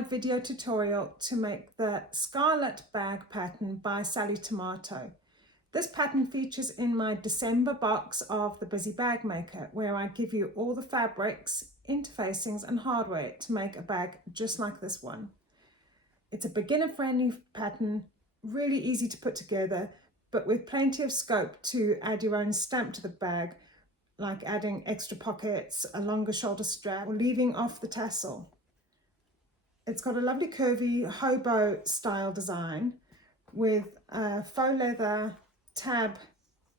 my video tutorial to make the Scarlett bag pattern by Sallie Tomato. This pattern features in my December box of the Busy Bagmaker, where I give you all the fabrics, interfacings and hardware to make a bag just like this one. It's a beginner-friendly pattern, really easy to put together, but with plenty of scope to add your own stamp to the bag, like adding extra pockets, a longer shoulder strap, or leaving off the tassel. It's got a lovely curvy hobo style design with a faux leather tab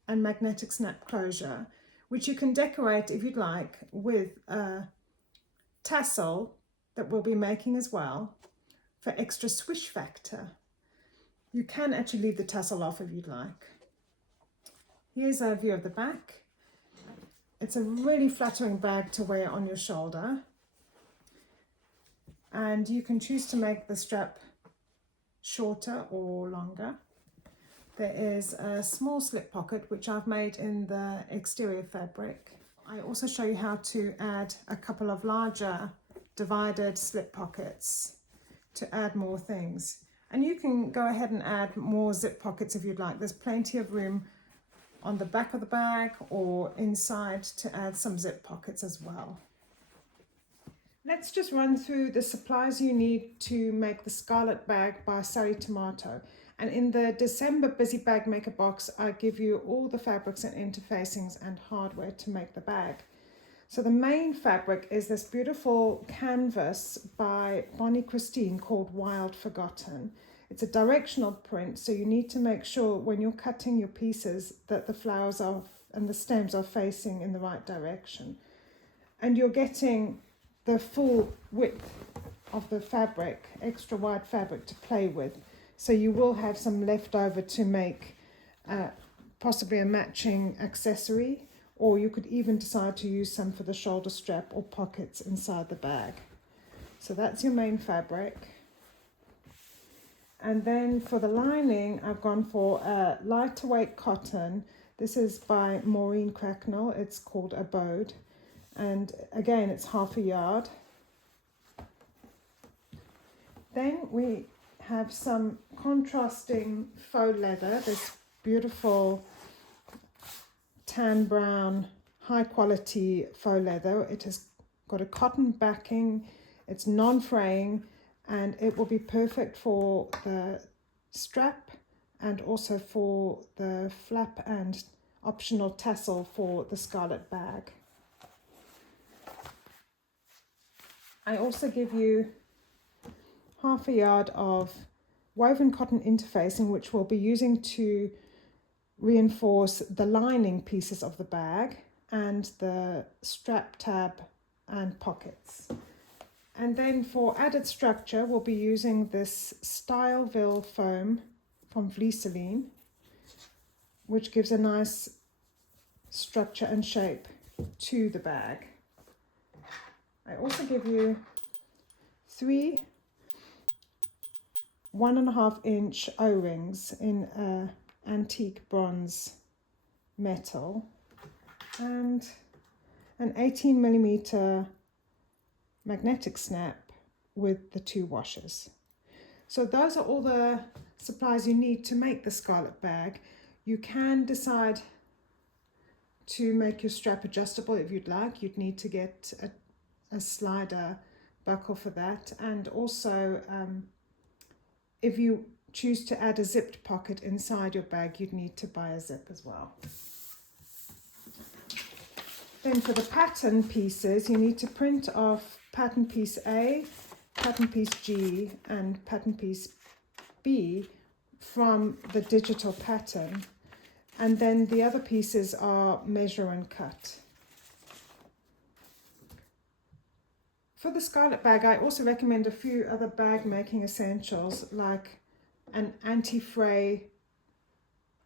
and magnetic snap closure, which you can decorate if you'd like with a tassel that we'll be making as well for extra swish factor. You can actually leave the tassel off if you'd like. Here's a view of the back. It's a really flattering bag to wear on your shoulder, and you can choose to make the strap shorter or longer. There is a small slip pocket which I've made in the exterior fabric. I also show you how to add a couple of larger divided slip pockets to add more things. And you can go ahead and add more zip pockets if you'd like. There's plenty of room on the back of the bag or inside to add some zip pockets as well. Let's just run through the supplies you need to make the Scarlett bag by Sallie Tomato. And in the December Busy Bagmaker box, I give you all the fabrics and interfacings and hardware to make the bag. So the main fabric is this beautiful canvas by Bonnie Christine called Wild Forgotten. It's a directional print, so you need to make sure when you're cutting your pieces that the flowers and the stems are facing in the right direction. And you're getting the full width of the fabric, extra wide fabric to play with. So you will have some left over to make possibly a matching accessory, or you could even decide to use some for the shoulder strap or pockets inside the bag. So that's your main fabric. And then for the lining, I've gone for a lighter weight cotton. This is by Maureen Cracknell. It's called Abode. And again, it's 1/2 yard. Then we have some contrasting faux leather, this beautiful tan brown, high quality faux leather. It has got a cotton backing, it's non-fraying, and it will be perfect for the strap and also for the flap and optional tassel for the Scarlett bag. I also give you 1/2 yard of woven cotton interfacing, which we'll be using to reinforce the lining pieces of the bag and the strap tab and pockets. And then for added structure, we'll be using this Styleville foam from Vliseline, which gives a nice structure and shape to the bag. I also give you 3 1.5 inch O-rings in antique bronze metal and an 18mm magnetic snap with the 2 washers. So those are all the supplies you need to make the Scarlett bag. You can decide to make your strap adjustable if you'd like. You'd need to get a slider buckle for that, and also if you choose to add a zipped pocket inside your bag, you'd need to buy a zip as well. Then for the pattern pieces, you need to print off pattern piece A, pattern piece G and pattern piece B from the digital pattern, and then the other pieces are measure and cut. For the Scarlett bag, I also recommend a few other bag making essentials like an anti-fray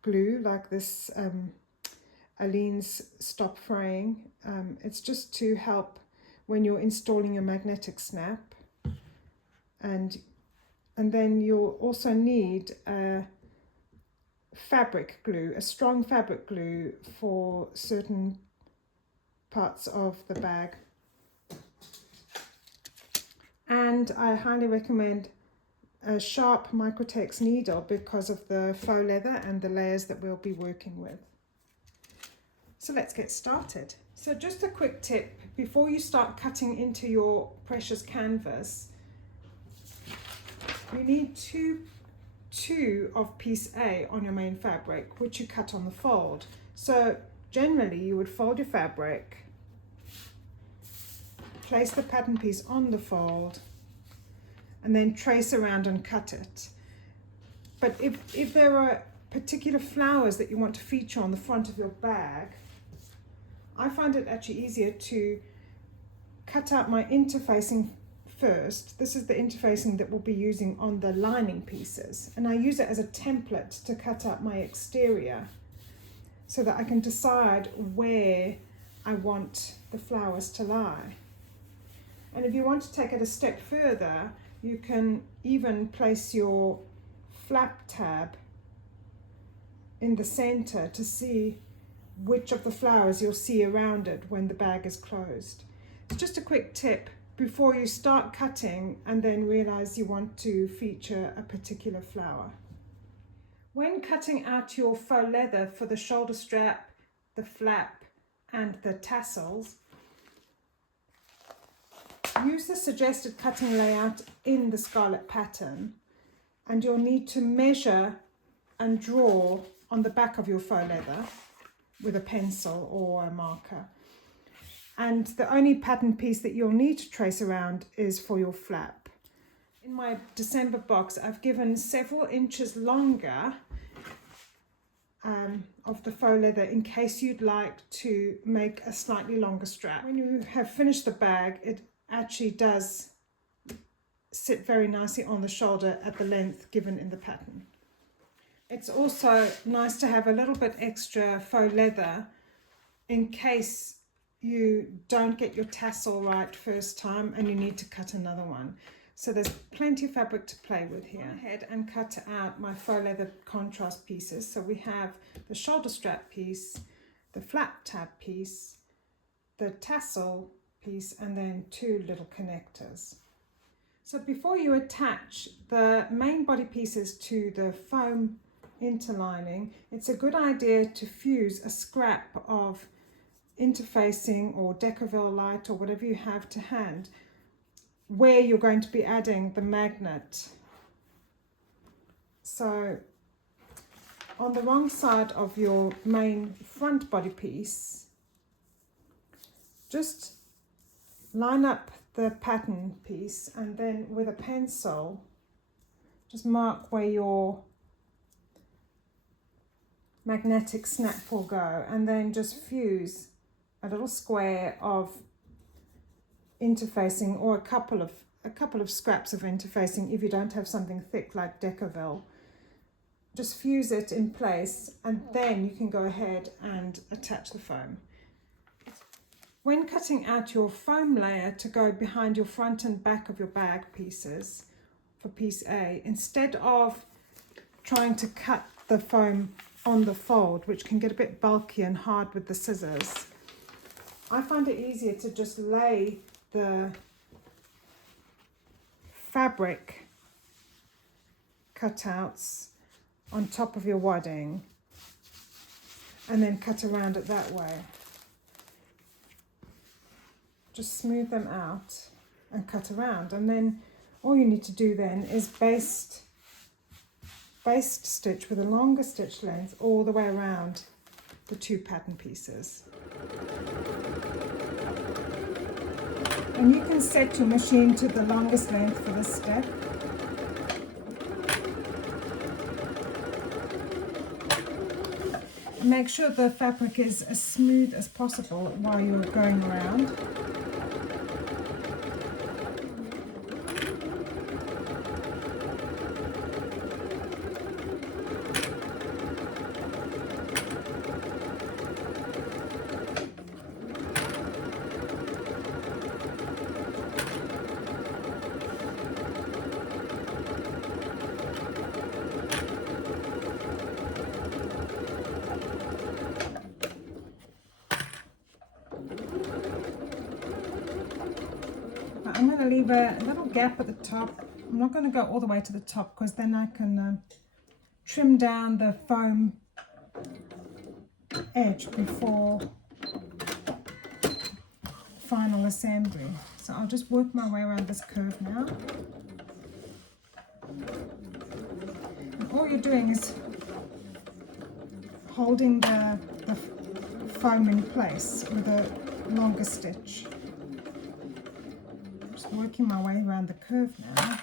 glue like this Aline's Stop Fraying. It's just to help when you're installing your magnetic snap. And then you'll also need a fabric glue, a strong fabric glue for certain parts of the bag. And I highly recommend a sharp Microtex needle because of the faux leather and the layers that we'll be working with. So let's get started. So just a quick tip before you start cutting into your precious canvas, you need two of piece A on your main fabric, which you cut on the fold. So generally you would fold your fabric, place the pattern piece on the fold, and then trace around and cut it. But if there are particular flowers that you want to feature on the front of your bag, I find it actually easier to cut out my interfacing first. This is the interfacing that we'll be using on the lining pieces, and I use it as a template to cut out my exterior so that I can decide where I want the flowers to lie. And if you want to take it a step further, you can even place your flap tab in the center to see which of the flowers you'll see around it when the bag is closed. It's just a quick tip before you start cutting and then realize you want to feature a particular flower. When cutting out your faux leather for the shoulder strap, the flap and the tassels, use the suggested cutting layout in the Scarlett pattern, and you'll need to measure and draw on the back of your faux leather with a pencil or a marker. And the only pattern piece that you'll need to trace around is for your flap. In my December box, I've given several inches longer of the faux leather in case you'd like to make a slightly longer strap. When you have finished the bag, it actually does sit very nicely on the shoulder at the length given in the pattern. It's also nice to have a little bit extra faux leather in case you don't get your tassel right first time and you need to cut another one. So there's plenty of fabric to play with here. Go ahead and cut out my faux leather contrast pieces. So we have the shoulder strap piece, the flap tab piece, the tassel piece, and then two little connectors. So before you attach the main body pieces to the foam interlining, it's a good idea to fuse a scrap of interfacing or Decaville light or whatever you have to hand where you're going to be adding the magnet. So on the wrong side of your main front body piece, just line up the pattern piece and then with a pencil just mark where your magnetic snap will go, and then just fuse a little square of interfacing or a couple of scraps of interfacing if you don't have something thick like Decaville. Just fuse it in place and then you can go ahead and attach the foam. When cutting out your foam layer to go behind your front and back of your bag pieces for piece A, instead of trying to cut the foam on the fold, which can get a bit bulky and hard with the scissors, I find it easier to just lay the fabric cutouts on top of your wadding and then cut around it that way. Just smooth them out and cut around, and then all you need to do then is baste stitch with a longer stitch length all the way around the two pattern pieces. And you can set your machine to the longest length for this step. Make sure the fabric is as smooth as possible while you're going around. I'm going to leave a little gap at the top. I'm not going to go all the way to the top because then I can trim down the foam edge before final assembly. So I'll just work my way around this curve now. And all you're doing is holding the foam in place with a longer stitch. Just working my way around the curve now.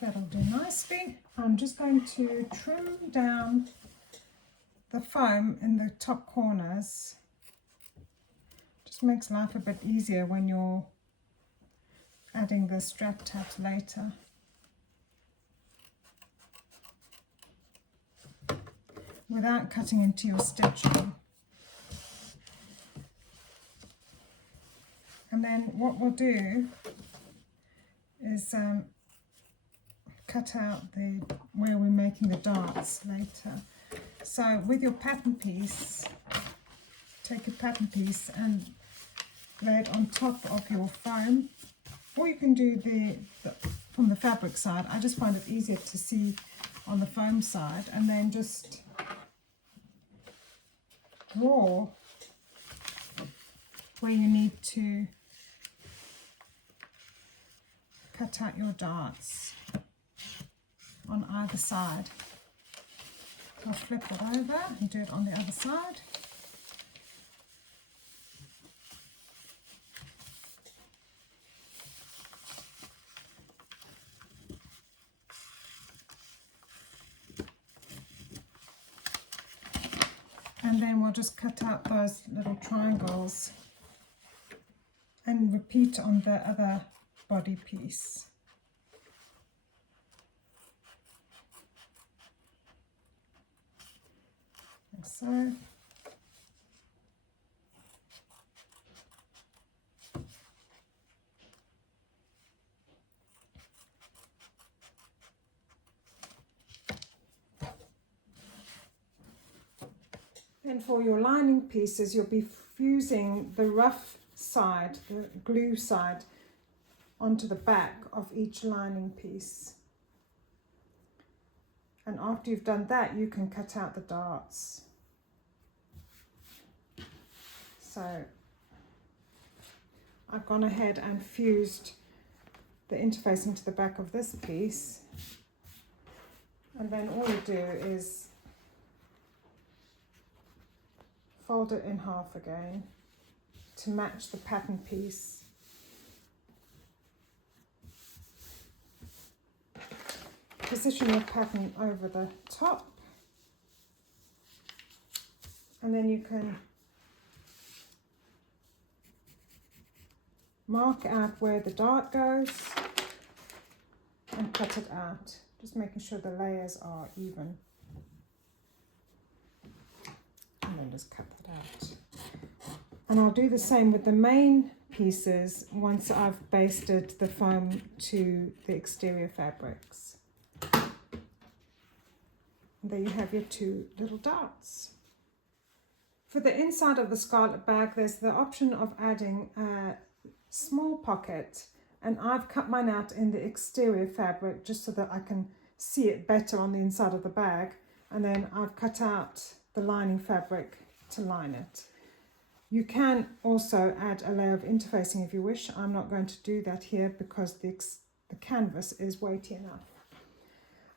That'll do nicely. I'm just going to trim down the foam in the top corners. Just makes life a bit easier when you're adding the strap tabs later. Without cutting into your stitching. And then what we'll do is cut out where we're making the darts later. So with your pattern piece, take your pattern piece and lay it on top of your foam, or you can do from the fabric side. I just find it easier to see on the foam side, and then just draw where you need to cut out your darts on either side. I'll flip it over and do it on the other side. And then we'll just cut out those little triangles and repeat on the other body piece. Like so. And for your lining pieces, you'll be fusing the rough side, the glue side, onto the back of each lining piece. And after you've done that, you can cut out the darts. So I've gone ahead and fused the interfacing to the back of this piece. And then all you do is fold it in half again to match the pattern piece. Position your pattern over the top, and then you can mark out where the dart goes and cut it out, just making sure the layers are even. And then just cut that out. And I'll do the same with the main pieces once I've basted the foam to the exterior fabrics. And there you have your two little darts. For the inside of the Scarlett bag, there's the option of adding a small pocket, and I've cut mine out in the exterior fabric just so that I can see it better on the inside of the bag, and then I've cut out the lining fabric to line it. You can also add a layer of interfacing if you wish. I'm not going to do that here because the canvas is weighty enough.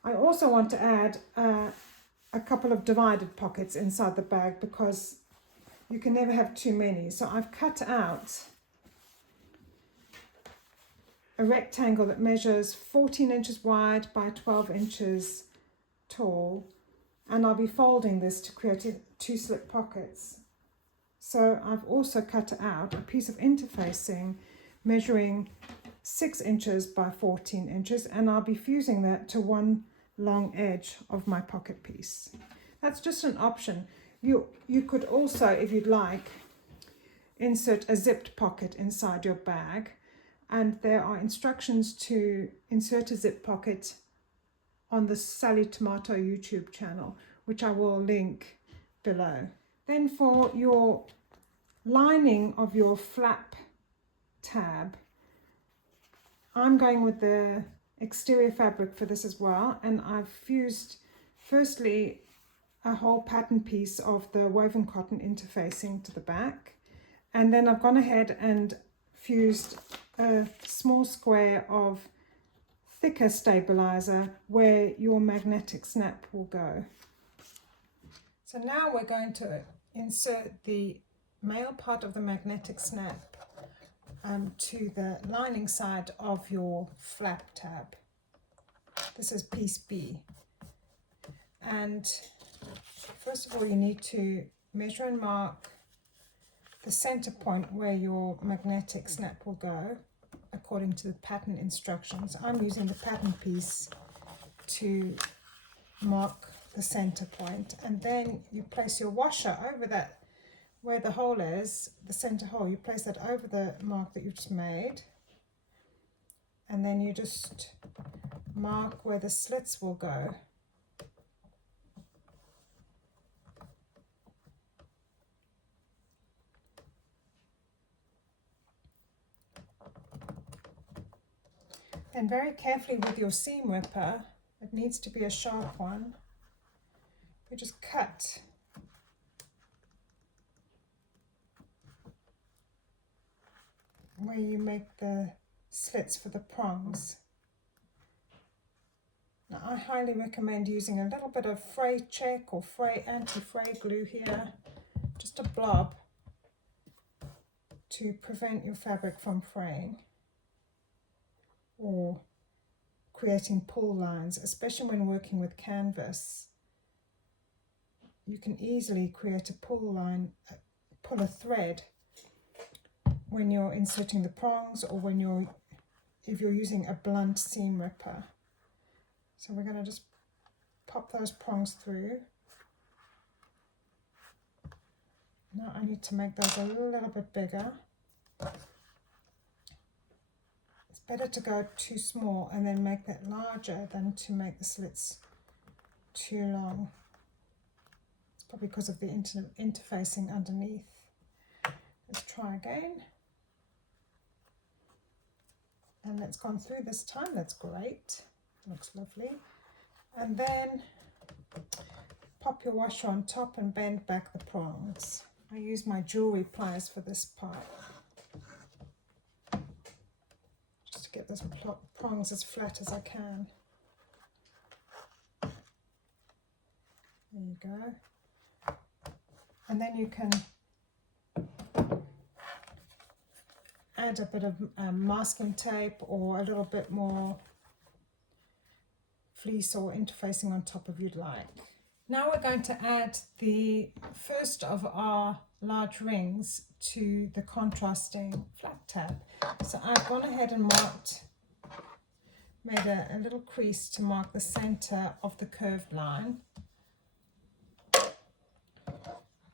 I also want to add a couple of divided pockets inside the bag because you can never have too many. So I've cut out a rectangle that measures 14 inches wide by 12 inches tall, and I'll be folding this to create 2 slip pockets. So I've also cut out a piece of interfacing measuring 6 inches by 14 inches, and I'll be fusing that to one long edge of my pocket piece. That's just an option. You could also, if you'd like, insert a zipped pocket inside your bag, and there are instructions to insert a zip pocket on the Sallie Tomato YouTube channel, which I will link below. Then for your lining of your flap tab, I'm going with the exterior fabric for this as well, and I've fused firstly a whole pattern piece of the woven cotton interfacing to the back, and then I've gone ahead and fused a small square of thicker stabilizer where your magnetic snap will go. So now we're going to insert the male part of the magnetic snap to the lining side of your flap tab. This is piece B, and first of all you need to measure and mark the center point where your magnetic snap will go according to the pattern instructions. I'm using the pattern piece to mark the center point, and then you place your washer over that, where the hole is, the center hole, you place that over the mark that you've just made, and then you just mark where the slits will go. And very carefully with your seam ripper, it needs to be a sharp one, you just cut where you make the slits for the prongs. Now I highly recommend using a little bit of fray check or anti-fray glue here, just a blob, to prevent your fabric from fraying or creating pull lines, especially when working with canvas. You can easily create a pull line, pull a thread when you're inserting the prongs, or if you're using a blunt seam ripper. So we're going to just pop those prongs through. Now I need to make those a little bit bigger. It's better to go too small and then make that larger than to make the slits too long. It's probably because of the interfacing underneath. Let's try again. And it's gone through this time, that's great, looks lovely. And then pop your washer on top and bend back the prongs. I use my jewelry pliers for this part, just to get those prongs as flat as I can. There you go. And then you can add a bit of masking tape or a little bit more fleece or interfacing on top if you'd like. Now we're going to add the first of our large rings to the contrasting flap tab. So I've gone ahead and made a little crease to mark the center of the curved line.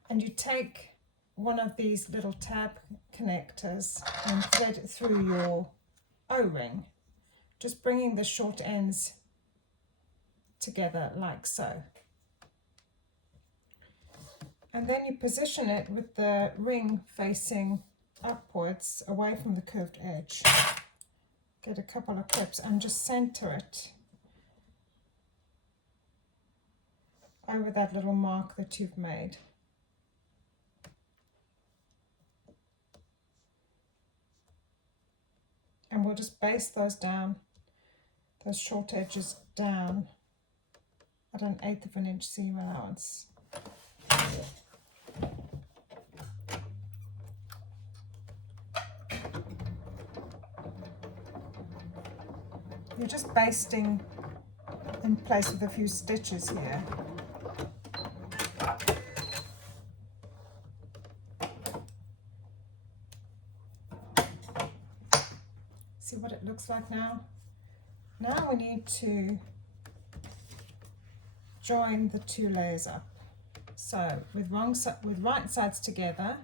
And you take one of these little tab connectors and thread it through your O-ring, just bringing the short ends together like so. And then you position it with the ring facing upwards away from the curved edge. Get a couple of clips and just center it over that little mark that you've made. And we'll just base those down, those short edges down at 1/8 of an inch seam allowance. You're just basting in place with a few stitches here. See what it looks like now? Now we need to join the two layers up. So with right sides together,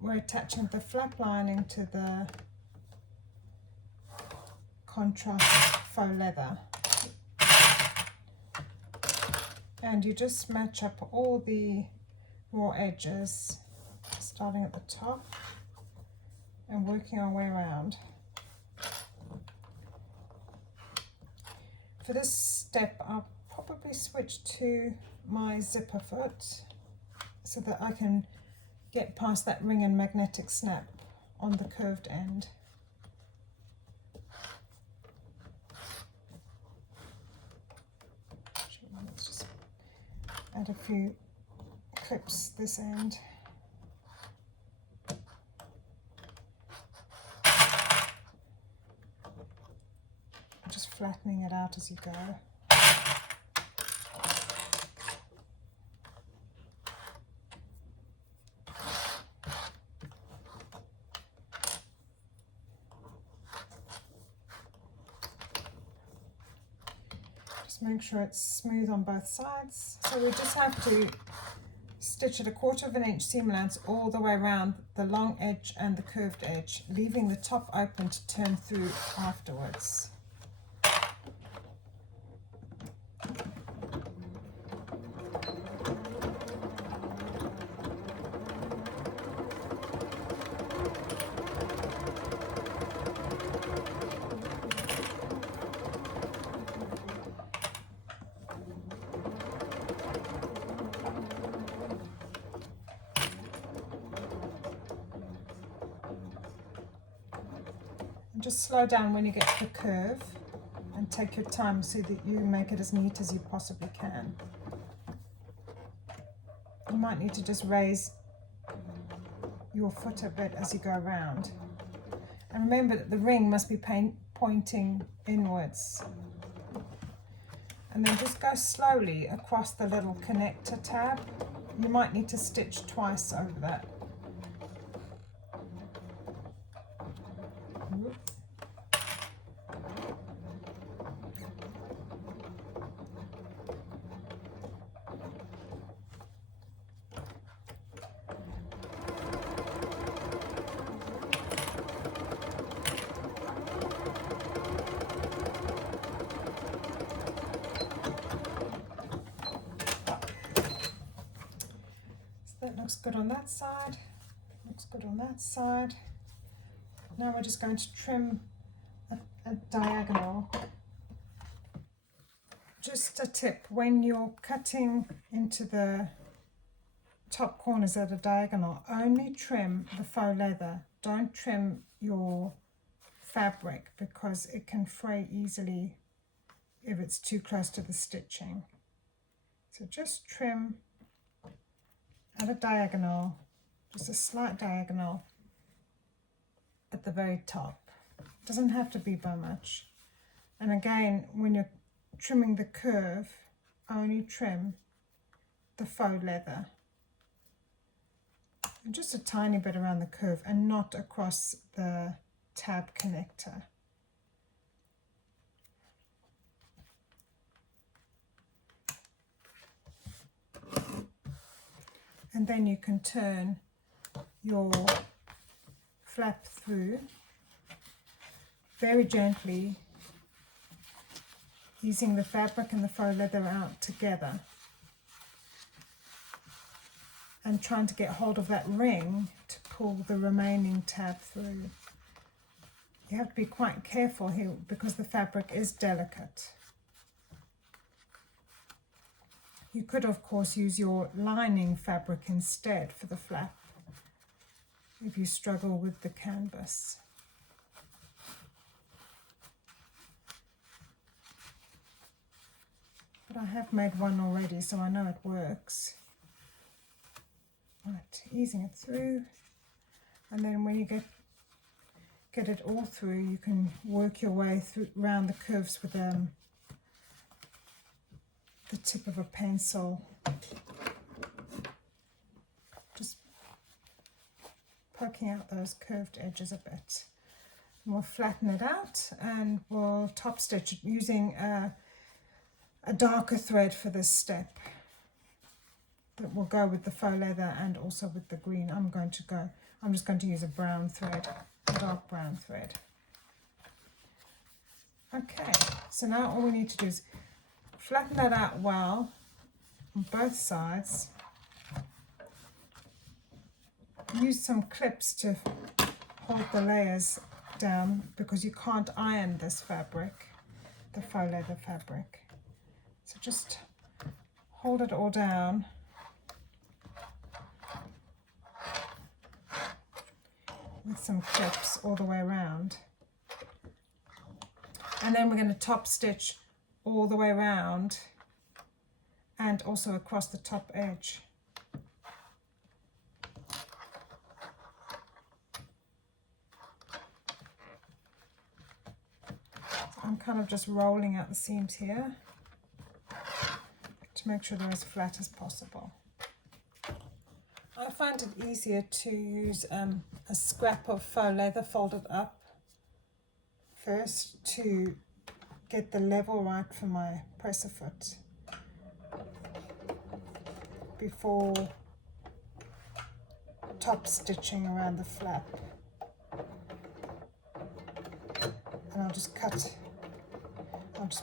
we're attaching the flap lining to the contrast faux leather. And you just match up all the raw edges, starting at the top and working our way around. For this step, I'll probably switch to my zipper foot so that I can get past that ring and magnetic snap on the curved end. Let's just add a few clips this end. Just flattening it out as you go. Just make sure it's smooth on both sides. So we just have to stitch at 1/4 of an inch seam allowance all the way around the long edge and the curved edge, leaving the top open to turn through afterwards. And just slow down when you get to the curve and take your time so that you make it as neat as you possibly can. You might need to just raise your foot a bit as you go around. And remember that the ring must be pointing inwards. And then just go slowly across the little connector tab. You might need to stitch twice over that. That looks good on that side, looks good on that side. Now we're just going to trim a diagonal. Just a tip, when you're cutting into the top corners at a diagonal, only trim the faux leather. Don't trim your fabric because it can fray easily if it's too close to the stitching. So just trim at a diagonal, just a slight diagonal at the very top. Doesn't have to be by much. And again, when you're trimming the curve, only trim the faux leather. And just a tiny bit around the curve and not across the tab connector. And then you can turn your flap through very gently, using the fabric and the faux leather out together and trying to get hold of that ring to pull the remaining tab through. You have to be quite careful here because the fabric is delicate. You could, of course, use your lining fabric instead for the flap if you struggle with the canvas. But I have made one already, so I know it works. Right, easing it through. And then when you get get it all through, you can work your way through around the curves with the tip of a pencil. Just poking out those curved edges a bit. And we'll flatten it out and we'll top stitch it using a darker thread for this step that will go with the faux leather and also with the green. I'm just going to use a brown thread, a dark brown thread. Okay, so now all we need to do is flatten that out well on both sides. Use some clips to hold the layers down because you can't iron this fabric, the faux leather fabric. So just hold it all down. With some clips all the way around. And then we're going to top stitch all the way around and also across the top edge. So I'm kind of just rolling out the seams here to make sure they're as flat as possible. I find it easier to use a scrap of faux leather folded up first to get the level right for my presser foot before top stitching around the flap. And I'll just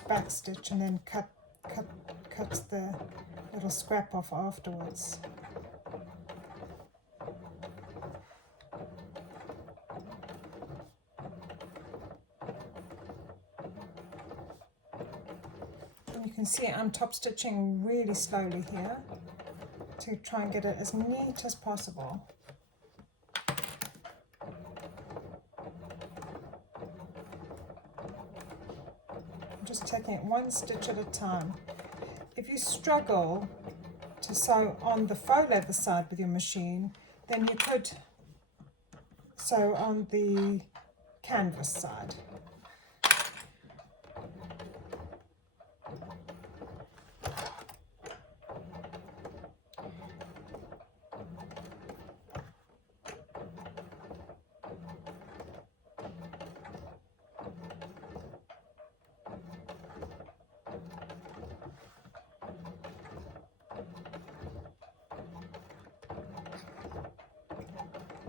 back stitch and then cut the little scrap off afterwards. You can see I'm top stitching really slowly here to try and get it as neat as possible. I'm just taking it one stitch at a time. If you struggle to sew on the faux leather side with your machine, then you could sew on the canvas side.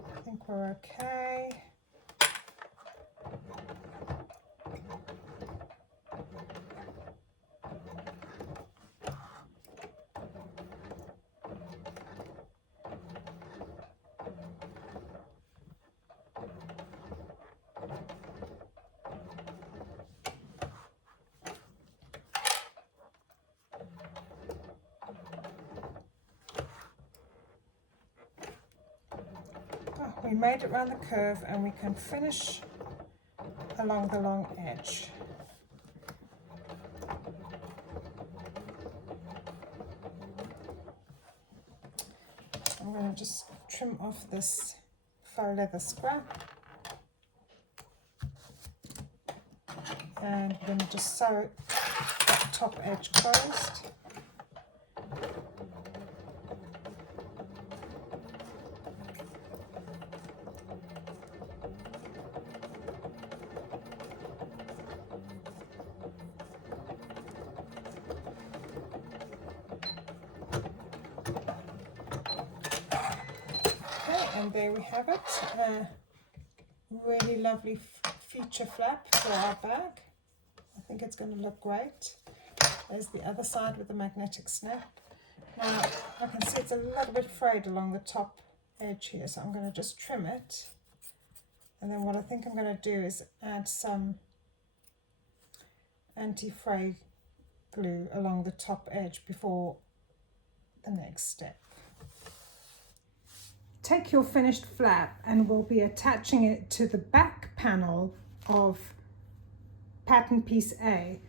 I think we're okay. We made it around the curve and we can finish along the long edge. I'm going to just trim off this faux leather scrap and we're going to just sew that top edge closed. And there we have it, a really lovely feature flap for our bag. I think it's going to look great. There's the other side with the magnetic snap. Now I can see it's a little bit frayed along the top edge here, so I'm going to just trim it. And then what I think I'm going to do is add some anti-fray glue along the top edge before the next step. Take your finished flap and we'll be attaching it to the back panel of pattern piece A.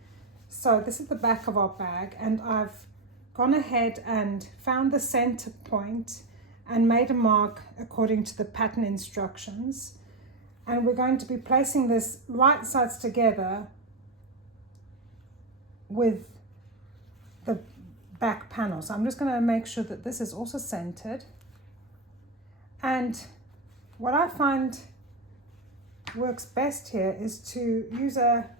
So this is the back of our bag and I've gone ahead and found the center point and made a mark according to the pattern instructions. And we're going to be placing this right sides together with the back panel. So I'm just going to make sure that this is also centered. And what I find works best here is to use either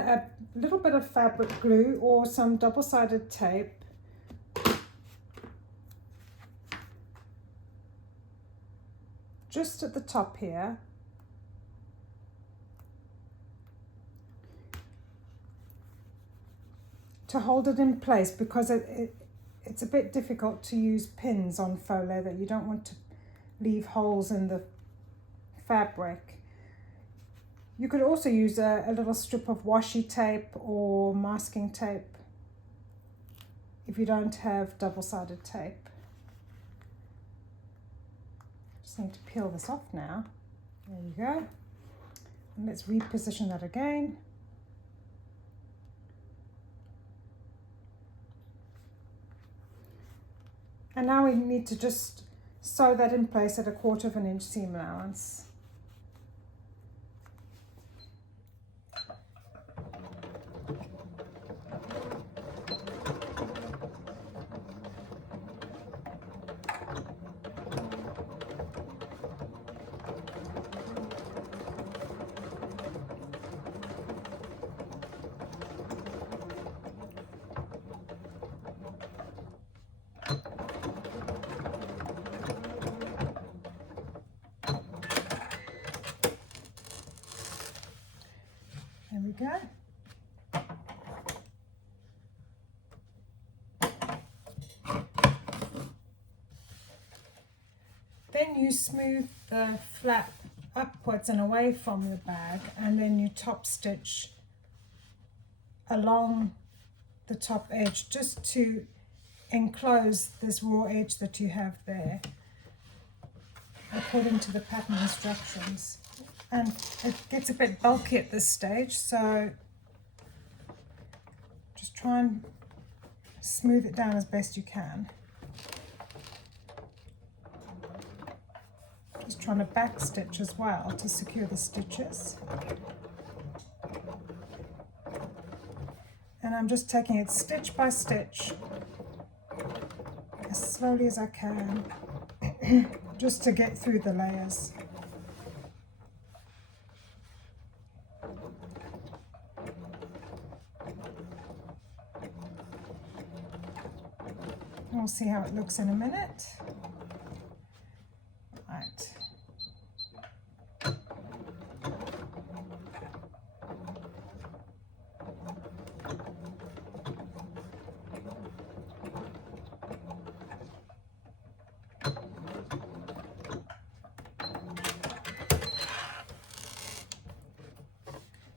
a little bit of fabric glue or some double-sided tape just at the top here, to hold it in place, because it's a bit difficult to use pins on faux leather. You don't want to leave holes in the fabric. You could also use a little strip of washi tape or masking tape if you don't have double-sided tape. Just need to peel this off now. There you go. And let's reposition that again. And now we need to just sew that in place at 1/4 inch seam allowance. There we go. Then you smooth the flap upwards and away from your bag, and then you top stitch along the top edge just to enclose this raw edge that you have there according to the pattern instructions. And it gets a bit bulky at this stage, so just try and smooth it down as best you can. Just trying to back stitch as well to secure the stitches. And I'm just taking it stitch by stitch as slowly as I can just to get through the layers. We'll see how it looks in a minute. Right.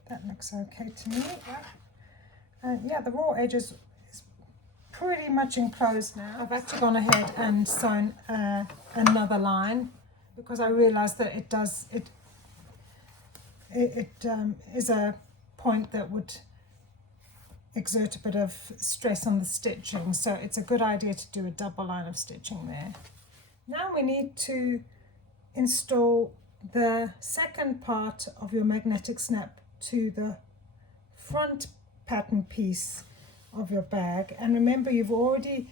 That looks okay to me. And yeah, the raw edges is pretty much enclosed now. I've actually gone ahead and sewn another line because I realized that it is a point that would exert a bit of stress on the stitching, so it's a good idea to do a double line of stitching there. Now we need to install the second part of your magnetic snap to the front pattern piece of your bag, and remember you've already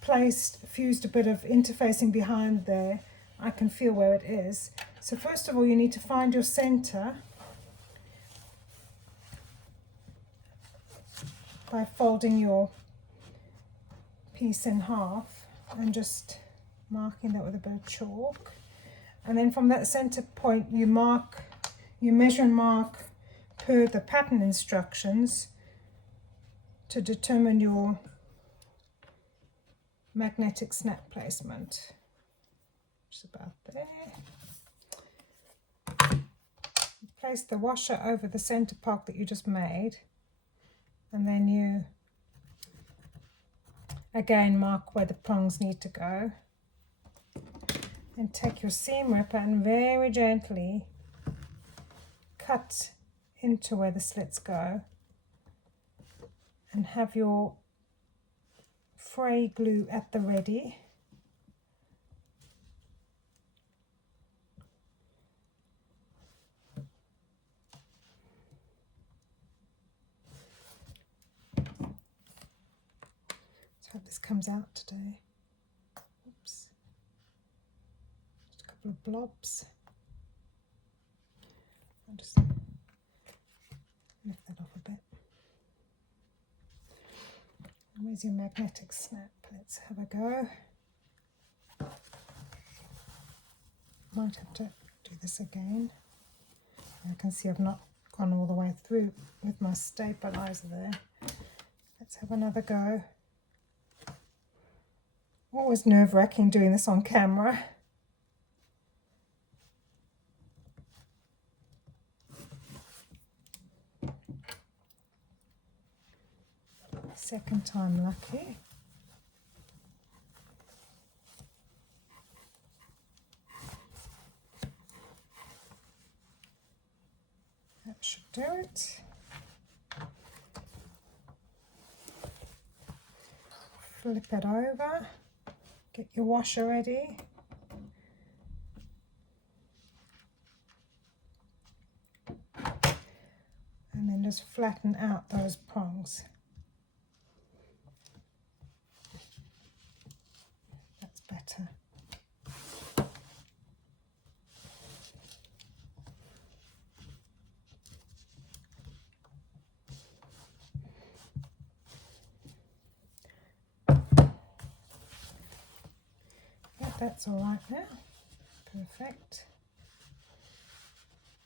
fused a bit of interfacing behind there. I can feel where it is. So first of all you need to find your center by folding your piece in half and just marking that with a bit of chalk, and then from that center point you measure and mark per the pattern instructions to determine your magnetic snap placement. Just about there. Place the washer over the center part that you just made, and then you again mark where the prongs need to go, and take your seam ripper and very gently cut into where the slits go, and have your fray glue at the ready. Hope this comes out today. Oops. Just a couple of blobs. I'll just lift that off a bit. Where's your magnetic snap? Let's have a go. Might have to do this again. I can see I've not gone all the way through with my stabilizer there. Let's have another go. Always nerve-wracking doing this on camera. Second time lucky. That should do it. Flip it over. Get your washer ready. And then just flatten out those prongs. That's better. That's all right now. Perfect.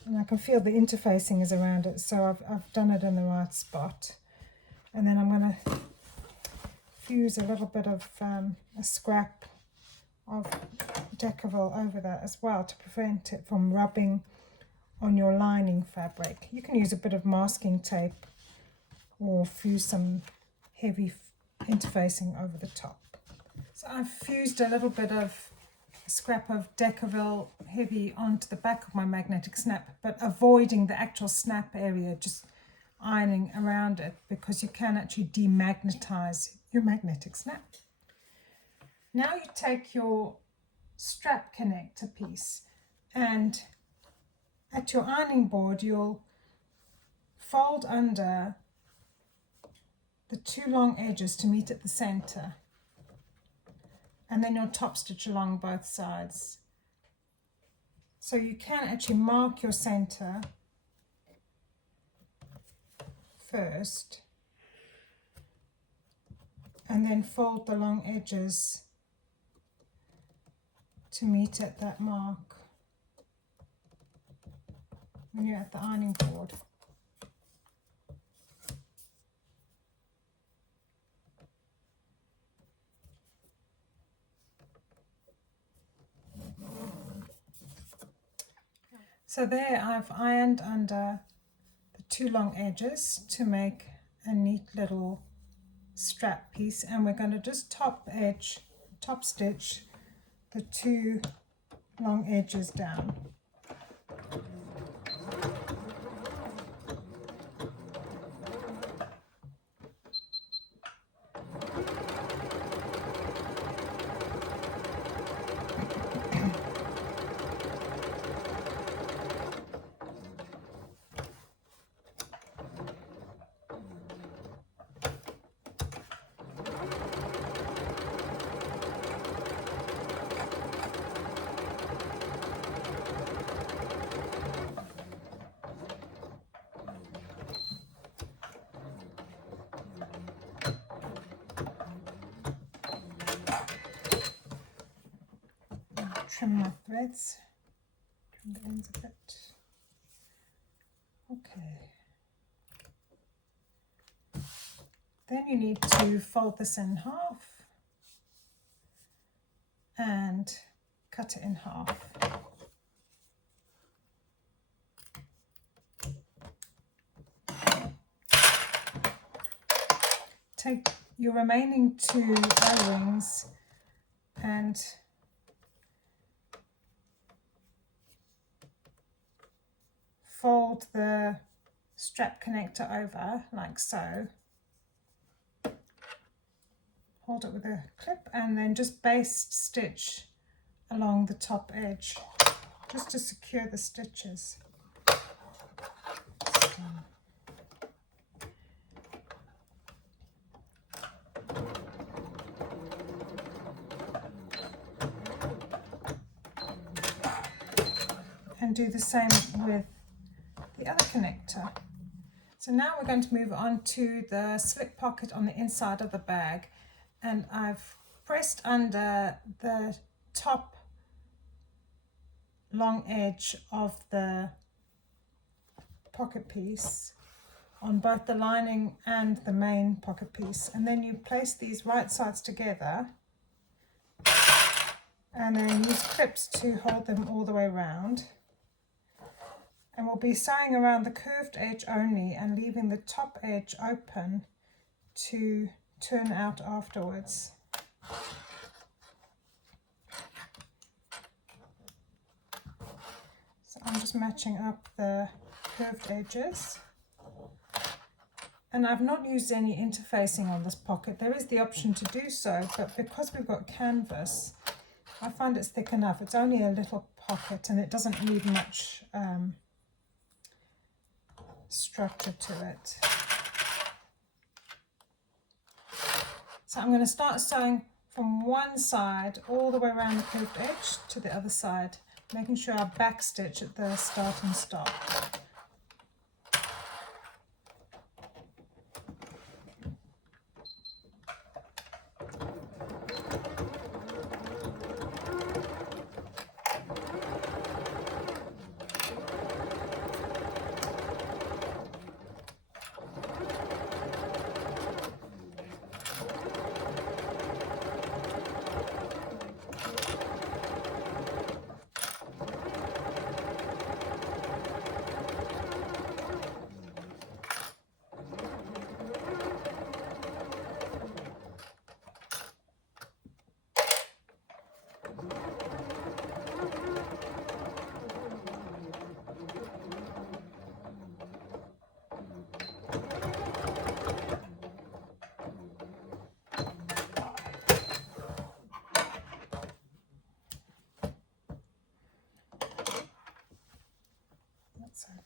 And I can feel the interfacing is around it, so I've done it in the right spot. And then I'm going to fuse a little bit of a scrap of Decaville over that as well to prevent it from rubbing on your lining fabric. You can use a bit of masking tape or fuse some heavy interfacing over the top. So I've fused a little bit of scrap of Decaville heavy onto the back of my magnetic snap, but avoiding the actual snap area, just ironing around it, because you can actually demagnetize your magnetic snap. Now you take your strap connector piece and at your ironing board you'll fold under the two long edges to meet at the center. And then you'll top stitch along both sides. So you can actually mark your center first and then fold the long edges to meet at that mark when you're at the ironing board. So there I've ironed under the two long edges to make a neat little strap piece, and we're going to just top stitch the two long edges down. Trim my threads, trim the ends a bit. Okay. Then you need to fold this in half and cut it in half. Take your remaining two O-rings and fold the strap connector over like so. Hold it with a clip and then just baste stitch along the top edge just to secure the stitches. and do the same with the other connector. So now we're going to move on to the slip pocket on the inside of the bag, and I've pressed under the top long edge of the pocket piece on both the lining and the main pocket piece, and then you place these right sides together and then use clips to hold them all the way around. And we'll be sewing around the curved edge only and leaving the top edge open to turn out afterwards. So I'm just matching up the curved edges. And I've not used any interfacing on this pocket. There is the option to do so, but because we've got canvas, I find it's thick enough. It's only a little pocket and it doesn't need much structure to it. So I'm going to start sewing from one side all the way around the curved edge to the other side, making sure I back stitch at the start and stop.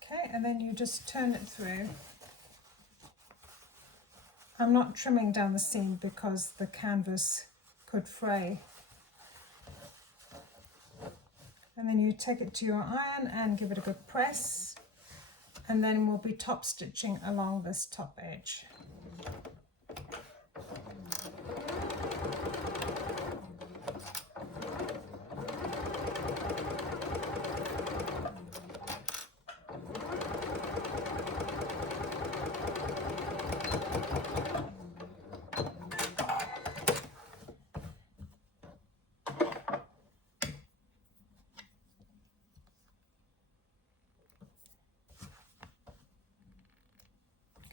Okay, and then you just turn it through. I'm not trimming down the seam because the canvas could fray. And then you take it to your iron and give it a good press, and then we'll be top stitching along this top edge.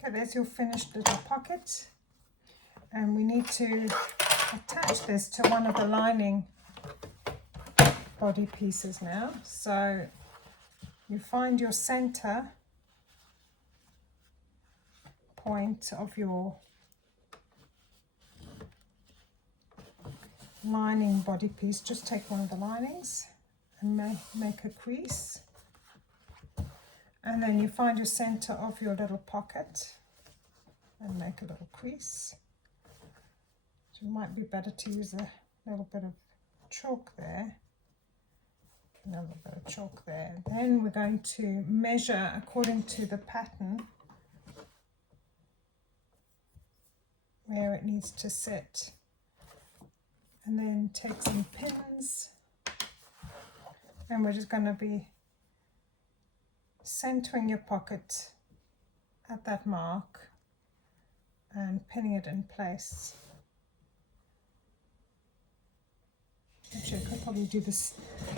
Okay, there's your finished little pocket, and we need to attach this to one of the lining body pieces now. So you find your center point of your lining body piece. Just take one of the linings and make a crease. And then you find your center of your little pocket and make a little crease. So it might be better to use a little bit of chalk there, and a little bit of chalk there. Then we're going to measure according to the pattern where it needs to sit. And then take some pins, and we're just going to be centering your pocket at that mark and pinning it in place. Actually, I could probably do this,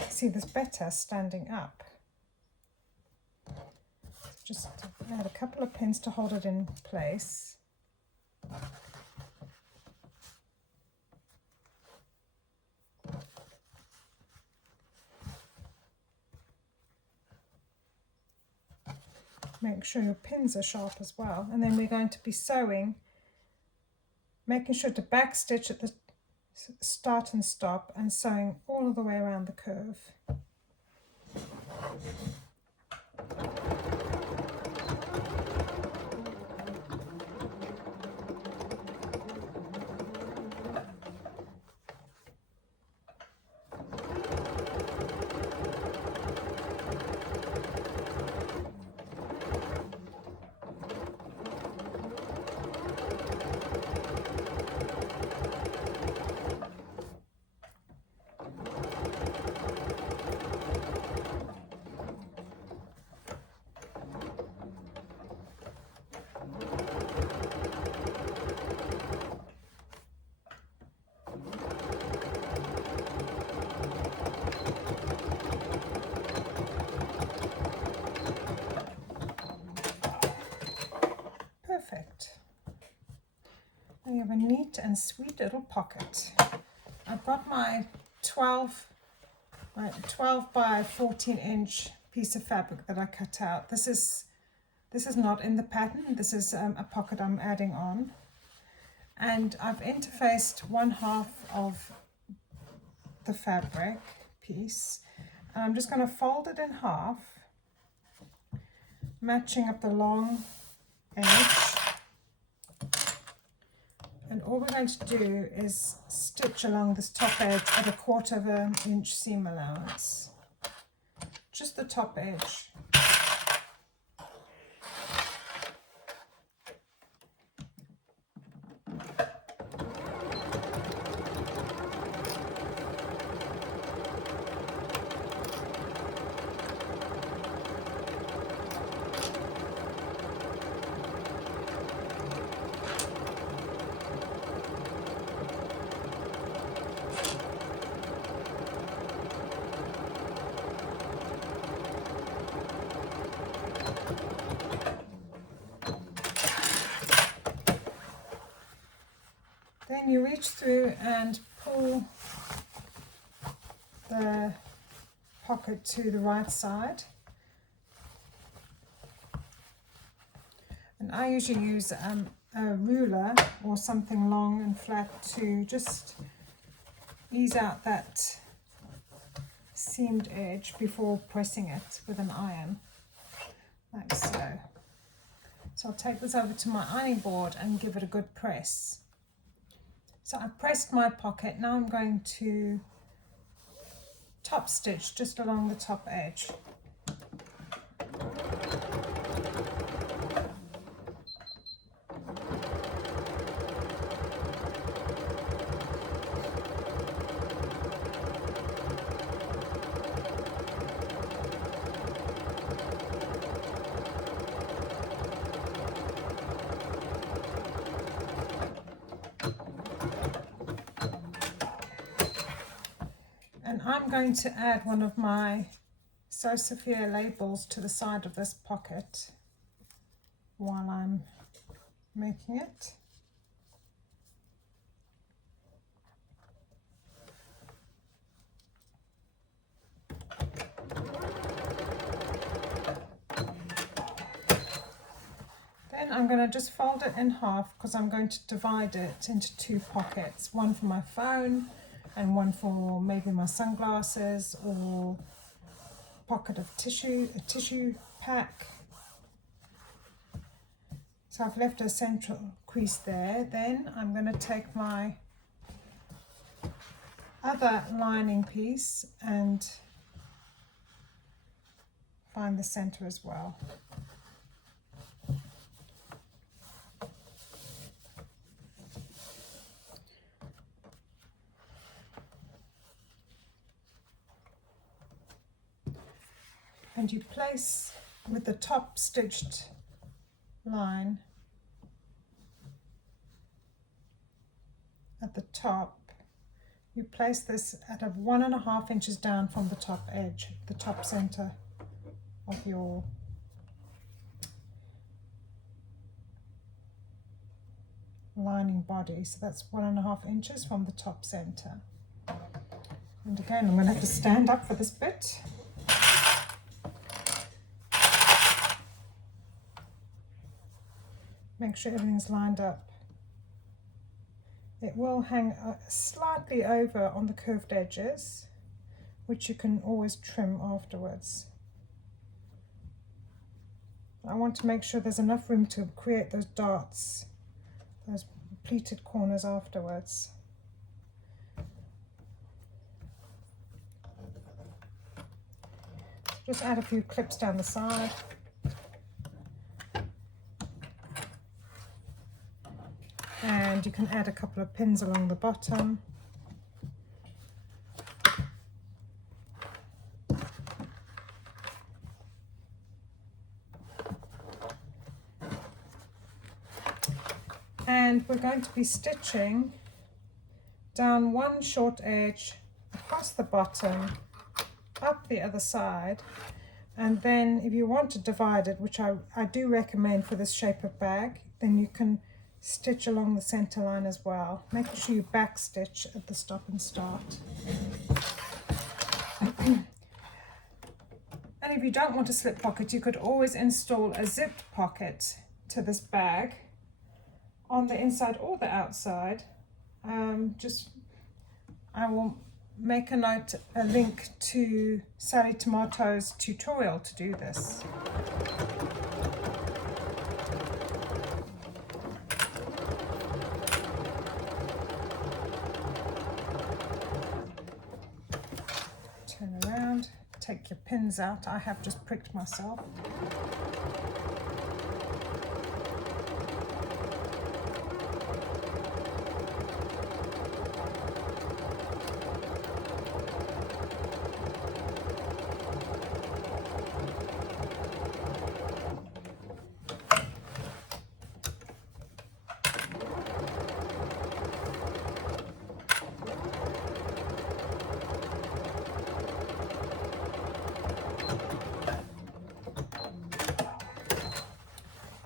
see this better standing up. Just add a couple of pins to hold it in place. Make sure your pins are sharp as well. And then we're going to be sewing, making sure to back stitch at the start and stop, and sewing all the way around the curve. neat and sweet little pocket. I've got my 12 by 14 inch piece of fabric that I cut out. This is not in the pattern. This is a pocket I'm adding on. And I've interfaced 1/2 of the fabric piece. And I'm just going to fold it in half, matching up the long edge. And all we're going to do is stitch along this top edge at 1/4 inch seam allowance. Just the top edge. Then you reach through and pull the pocket to the right side. And I usually use a ruler or something long and flat to just ease out that seamed edge before pressing it with an iron, like so. So I'll take this over to my ironing board and give it a good press. So I've pressed my pocket. Now I'm going to top stitch just along the top edge. And I'm going to add one of my So Sophia labels to the side of this pocket while I'm making it. Then I'm going to just fold it in half because I'm going to divide it into 2 pockets, one for my phone and one for maybe my sunglasses or pocket of tissue, a tissue pack. So I've left a central crease there. Then I'm going to take my other lining piece and find the center as well. And you place with the top stitched line at the top, you place this at 1.5 inches down from the top edge, the top center of your lining body. So that's 1.5 inches from the top center. And again, I'm going to have to stand up for this bit. Make sure everything's lined up. It will hang slightly over on the curved edges, which you can always trim afterwards. I want to make sure there's enough room to create those darts, those pleated corners afterwards. Just add a few clips down the side. And you can add a couple of pins along the bottom. And we're going to be stitching down one short edge across the bottom, up the other side, and then if you want to divide it, which I do recommend for this shape of bag, then you can stitch along the center line as well. Make sure you back stitch at the stop and start. And if you don't want a slip pocket, you could always install a zipped pocket to this bag on the inside or the outside. I will make a note, a link to Sallie Tomato's tutorial to do this. Turn around, take your pins out. I have just pricked myself.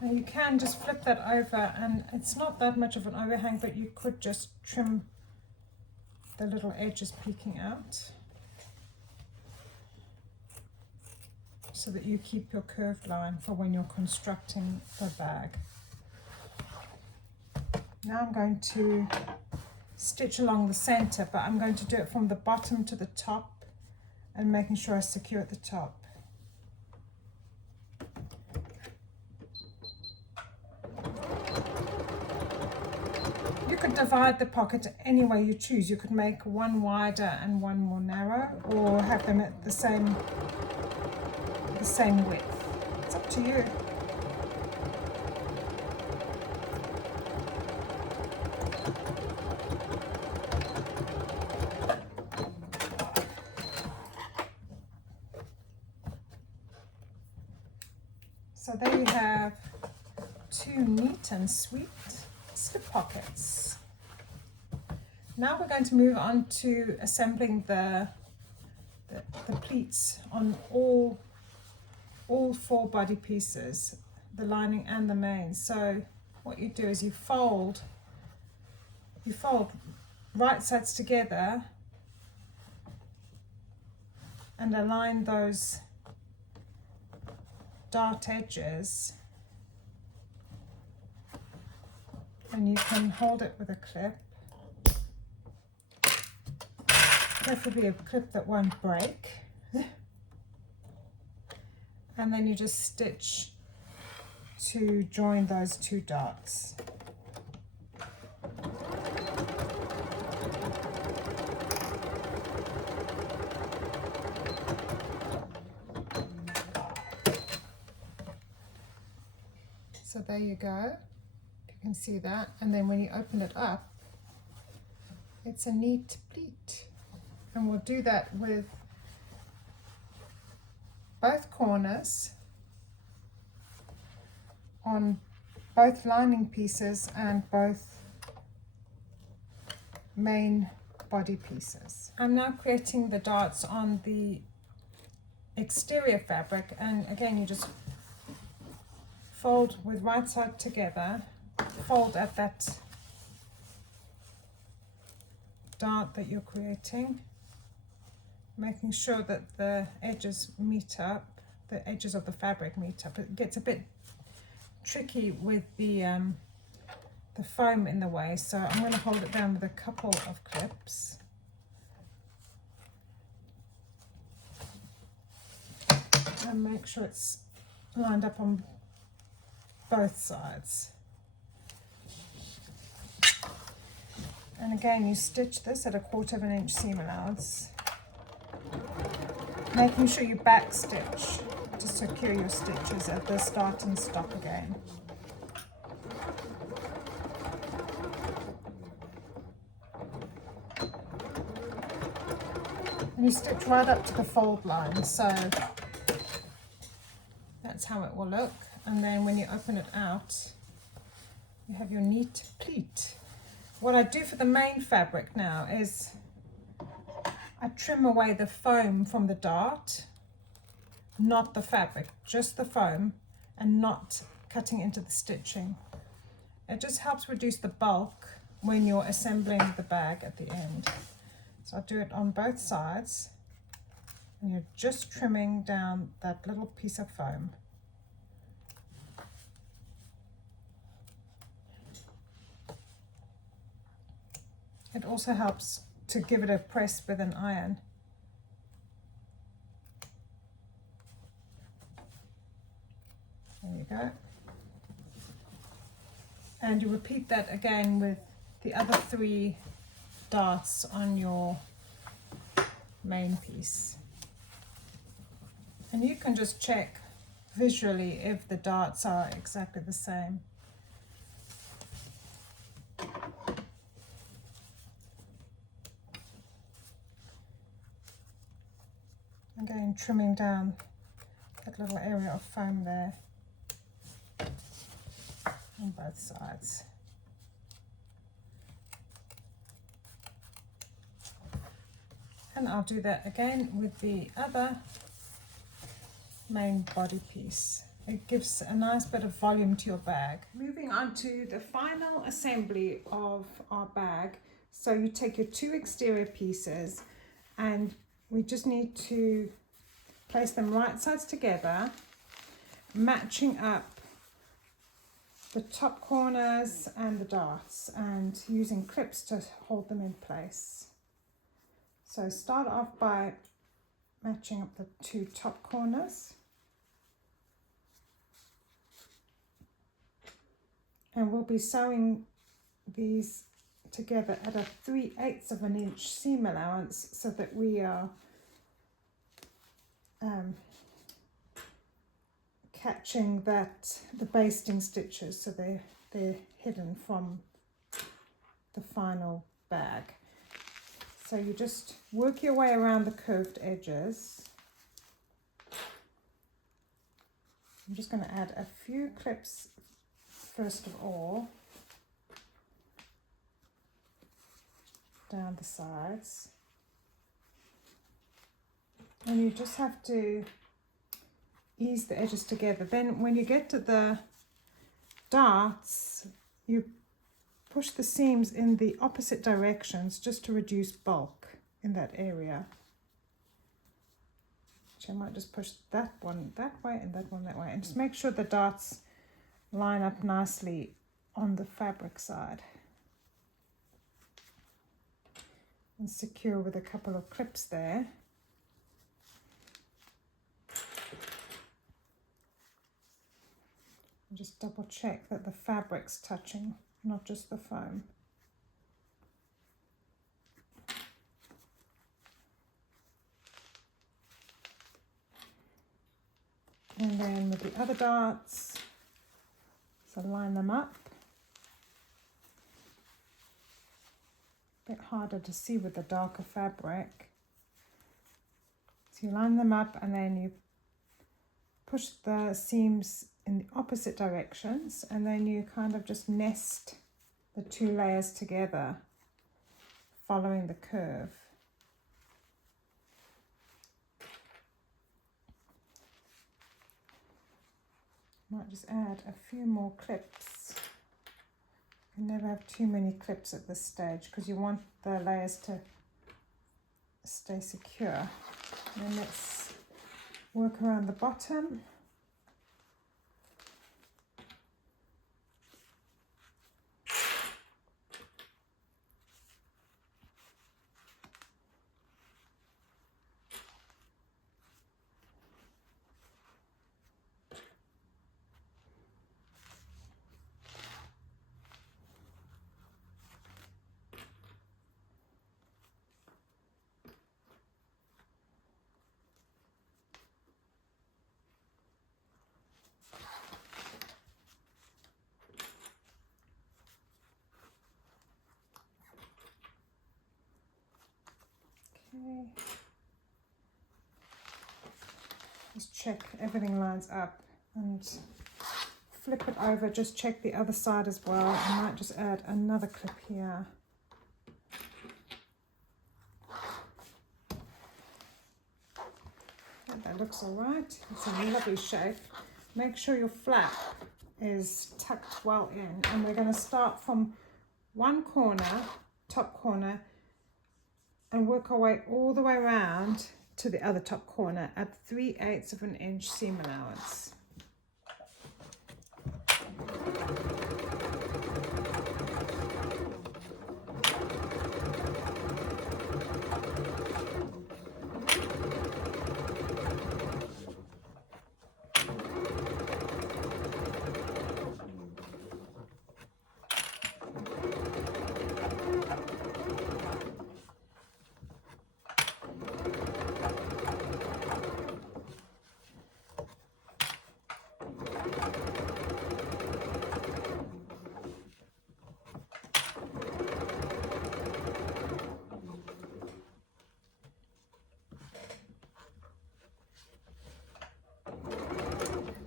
Now you can just flip that over, and it's not that much of an overhang, but you could just trim the little edges peeking out so that you keep your curved line for when you're constructing the bag. Now I'm going to stitch along the center, but I'm going to do it from the bottom to the top and making sure I secure at the top. You could divide the pocket any way you choose. You could make one wider and one more narrow, or have them at the same width. It's up to you. So there you have two neat and sweet slip pockets. Now we're going to move on to assembling the pleats on all four body pieces, the lining and the main. So what you do is you fold right sides together and align those dart edges, and you can hold it with a clip, preferably a clip that won't break, and then you just stitch to join those two darts. So there you go, you can see that, and then when you open it up, it's a neat pleat. And we'll do that with both corners on both lining pieces and both main body pieces. I'm now creating the darts on the exterior fabric, and again you just fold with right side together, fold at that dart that you're creating, making sure that the edges meet up, the edges of the fabric meet up. It gets a bit tricky with the foam in the way, so I'm going to hold it down with a couple of clips. And make sure it's lined up on both sides. And again, you stitch this at 1/4 inch seam allowance, making sure you back stitch to secure your stitches at the start and stop again. And you stitch right up to the fold line, so that's how it will look. And then when you open it out, you have your neat pleat. What I do for the main fabric now is I trim away the foam from the dart, not the fabric, just the foam, and not cutting into the stitching. It just helps reduce the bulk when you're assembling the bag at the end. So I'll do it on both sides, and you're just trimming down that little piece of foam. It also helps to give it a press with an iron. There you go. And you repeat that again with the other 3 darts on your main piece. And you can just check visually if the darts are exactly the same. Again, trimming down that little area of foam there on both sides. And I'll do that again with the other main body piece. It gives a nice bit of volume to your bag. Moving on to the final assembly of our bag. So you take your 2 exterior pieces, and we just need to place them right sides together, matching up the top corners and the darts, and using clips to hold them in place. So start off by matching up the 2 top corners. And we'll be sewing these together at a 3/8 of an inch seam allowance, so that we are catching the basting stitches, so they're hidden from the final bag. So you just work your way around the curved edges. I'm just going to add a few clips first of all down the sides, and you just have to ease the edges together. Then when you get to the darts, you push the seams in the opposite directions just to reduce bulk in that area. So I might just push that one that way and that one that way, and just make sure the darts line up nicely on the fabric side, and secure with a couple of clips there. And just double check that the fabric's touching, not just the foam. And then with the other darts, so line them up. A bit harder to see with the darker fabric. So you line them up, and then you push the seams in the opposite directions, and then you kind of just nest the 2 layers together, following the curve. Might just add a few more clips. You never have too many clips at this stage, because you want the layers to stay secure. And then let's work around the bottom. Okay. Just check everything lines up, and flip it over. Just check the other side as well. I might just add another clip here. Yeah, that looks all right. It's a lovely shape. Make sure your flap is tucked well in, and we're going to start from one corner, top corner, and work our way all the way around to the other top corner at 3/8 of an inch seam allowance.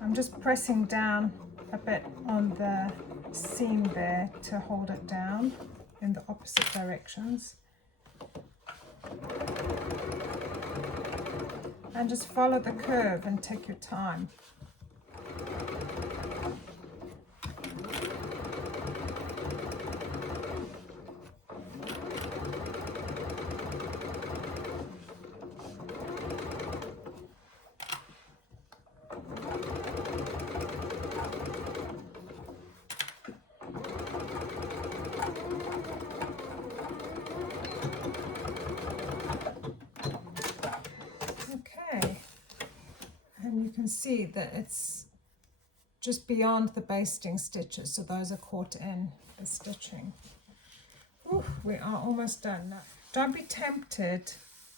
I'm just pressing down a bit on the seam there to hold it down in the opposite directions. And just follow the curve and take your time. And you can see that it's just beyond the basting stitches, so those are caught in the stitching. Ooh, we are almost done now. Don't be tempted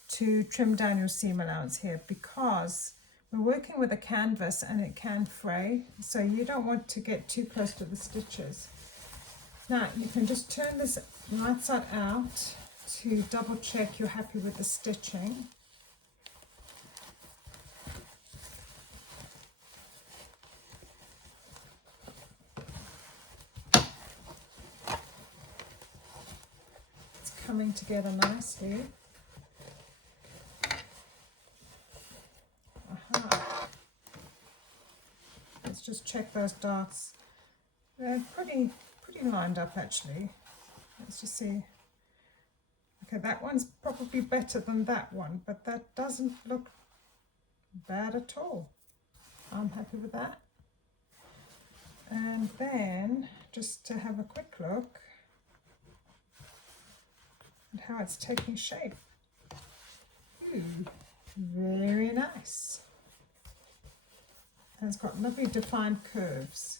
to trim down your seam allowance here, because we're working with a canvas and it can fray, so you don't want to get too close to the stitches. Now you can just turn this right side out to double check you're happy with the stitching. Coming together nicely. Aha. Let's just check those darts. They're pretty lined up actually. Let's just see. Okay, that one's probably better than that one, but that doesn't look bad at all. I'm happy with that. And then just to have a quick look and how it's taking shape. Ooh, very nice. And it's got lovely defined curves.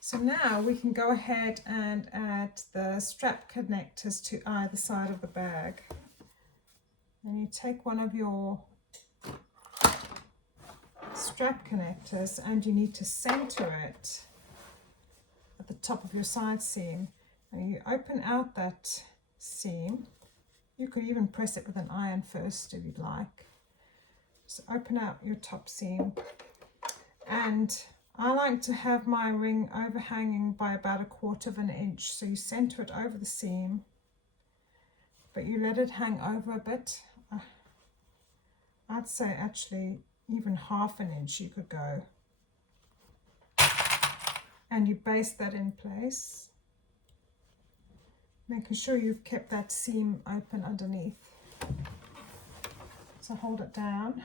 So now we can go ahead and add the strap connectors to either side of the bag. And you take one of your strap connectors and you need to center it at the top of your side seam, and you open out that seam. You could even press it with an iron first if you'd like. So open out your top seam, and I like to have my ring overhanging by about 1/4 of an inch, so you center it over the seam but you let it hang over a bit. I'd say actually even 1/2 an inch you could go. And you baste that in place, making sure you've kept that seam open underneath. So hold it down.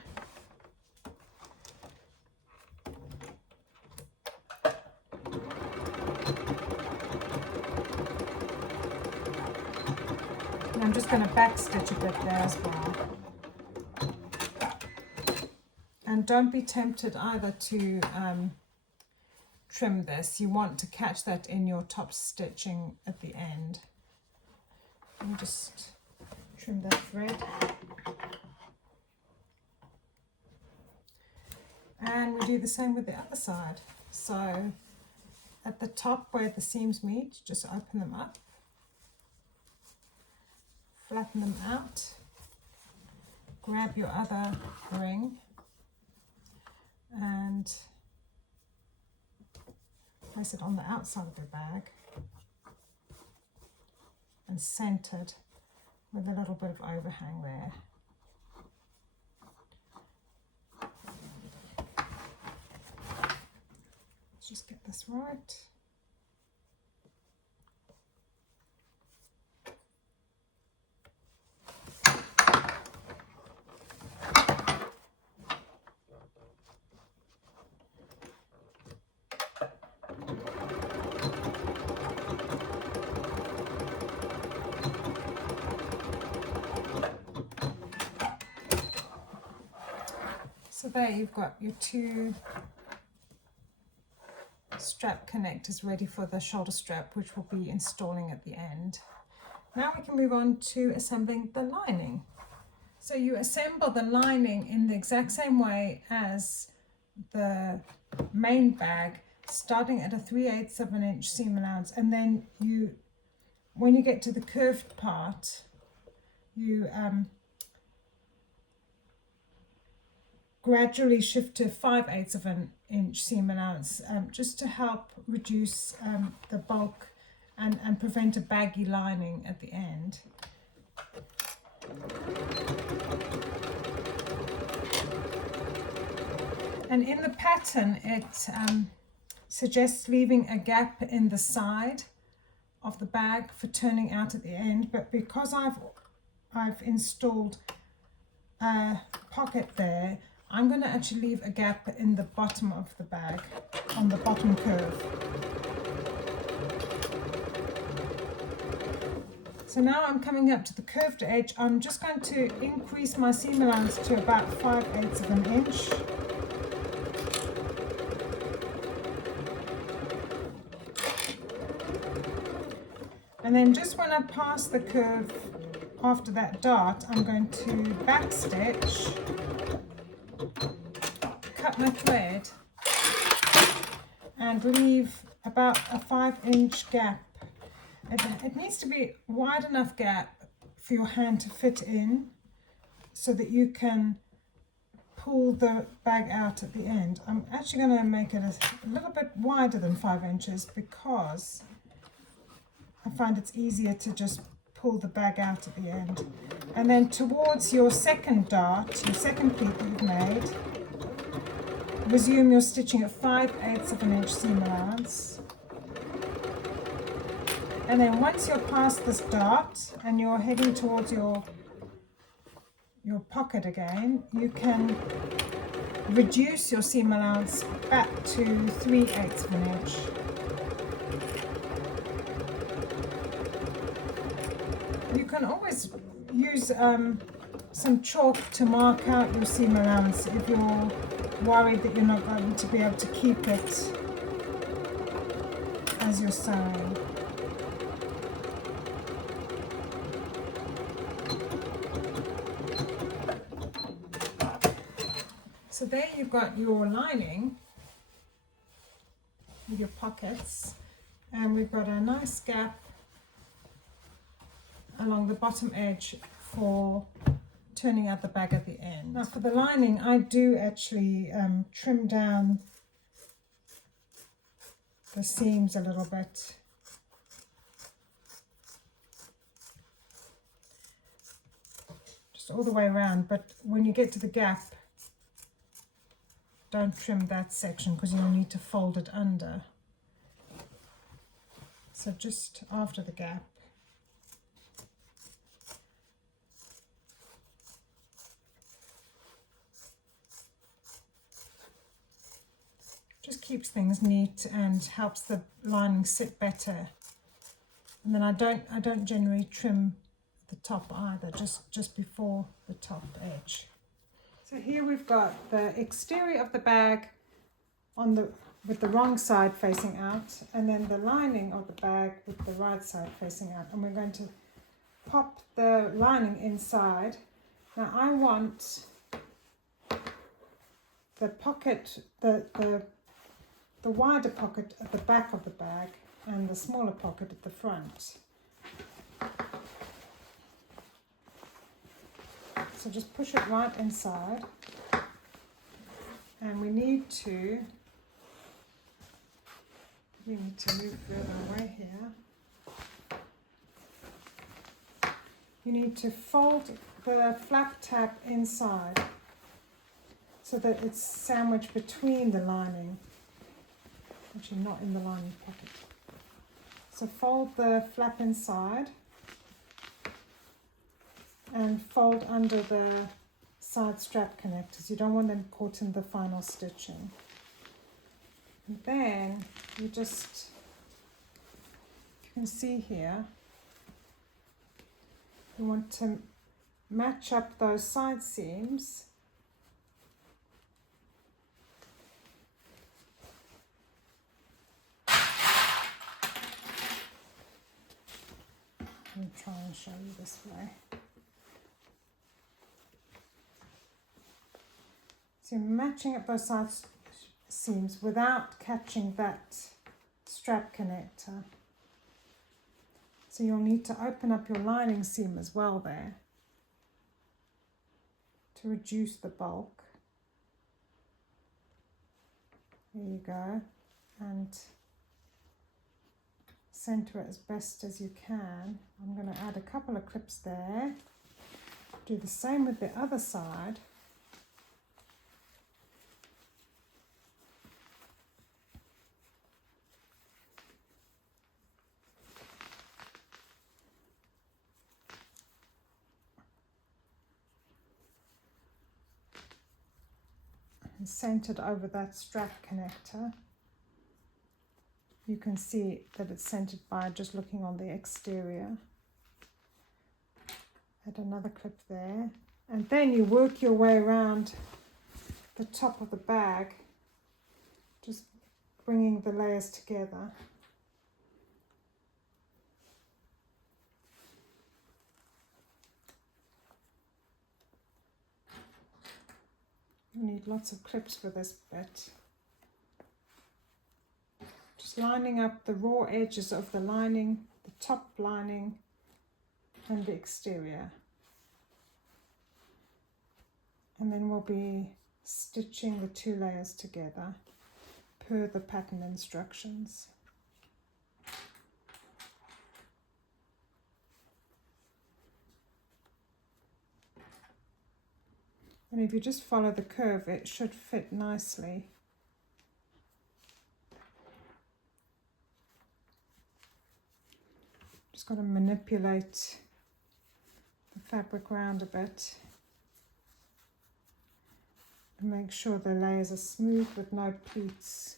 And I'm just going to back stitch a bit there as well. And don't be tempted either to trim this. You want to catch that in your top stitching at the end. And just trim that thread. And we do the same with the other side. So at the top where the seams meet, just open them up, flatten them out, grab your other ring and place it on the outside of your bag and centered with a little bit of overhang there. just get this right. So there you've got your two strap connectors ready for the shoulder strap, which we'll be installing at the end. Now we can move on to assembling the lining. So you assemble the lining in the exact same way as the main bag, starting at a 3/8 of an inch seam allowance, and then when you get to the curved part, you gradually shift to 5/8 of an inch seam allowance, just to help reduce the bulk and prevent a baggy lining at the end. And in the pattern, it suggests leaving a gap in the side of the bag for turning out at the end, but because I've installed a pocket there, I'm going to actually leave a gap in the bottom of the bag, on the bottom curve. So now I'm coming up to the curved edge. I'm just going to increase my seam allowance to about 5/8 of an inch. And then just when I pass the curve after that dart, I'm going to backstitch, cut my thread, and leave about a 5-inch gap. It needs to be wide enough gap for your hand to fit in so that you can pull the bag out at the end. I'm actually going to make it a little bit wider than 5 inches because I find it's easier to just pull the bag out at the end. And then towards your second dart, your second pleat that you've made, resume your stitching at 5/8 of an inch seam allowance. And then once you're past this dart and you're heading towards your pocket again, you can reduce your seam allowance back to 3/8 of an inch. You can always use some chalk to mark out your seam allowance if you're worried that you're not going to be able to keep it as you're sewing. So there you've got your lining with your pockets, and we've got a nice gap along the bottom edge for turning out the bag at the end. Now for the lining, I do actually trim down the seams a little bit. Just all the way around, but when you get to the gap, don't trim that section because you'll need to fold it under. So just after the gap. Just keeps things neat and helps the lining sit better. And then I don't generally trim the top either, just before the top edge. So here we've got the exterior of the bag with the wrong side facing out, and then the lining of the bag with the right side facing out. And we're going to pop the lining inside. Now I want the pocket, the wider pocket at the back of the bag and the smaller pocket at the front. So just push it right inside, and we need to move further away here. You need to fold the flap tab inside so that it's sandwiched between the lining Actually not in the lining pocket. So fold the flap inside and fold under the side strap connectors. You don't want them caught in the final stitching. And then you just, you can see here, you want to match up those side seams and try and show you this way. So you're matching up those side seams without catching that strap connector. So you'll need to open up your lining seam as well there to reduce the bulk. There you go. And center it as best as you can. I'm going to add a couple of clips there. Do the same with the other side. And centered over that strap connector. You can see that it's centered by just looking on the exterior. Add another clip there. And then you work your way around the top of the bag, just bringing the layers together. You need lots of clips for this bit. Just lining up the raw edges of the lining, the top lining and the exterior. And then we'll be stitching the two layers together per the pattern instructions. And if you just follow the curve, it should fit nicely. Just got to manipulate the fabric around a bit and make sure the layers are smooth with no pleats.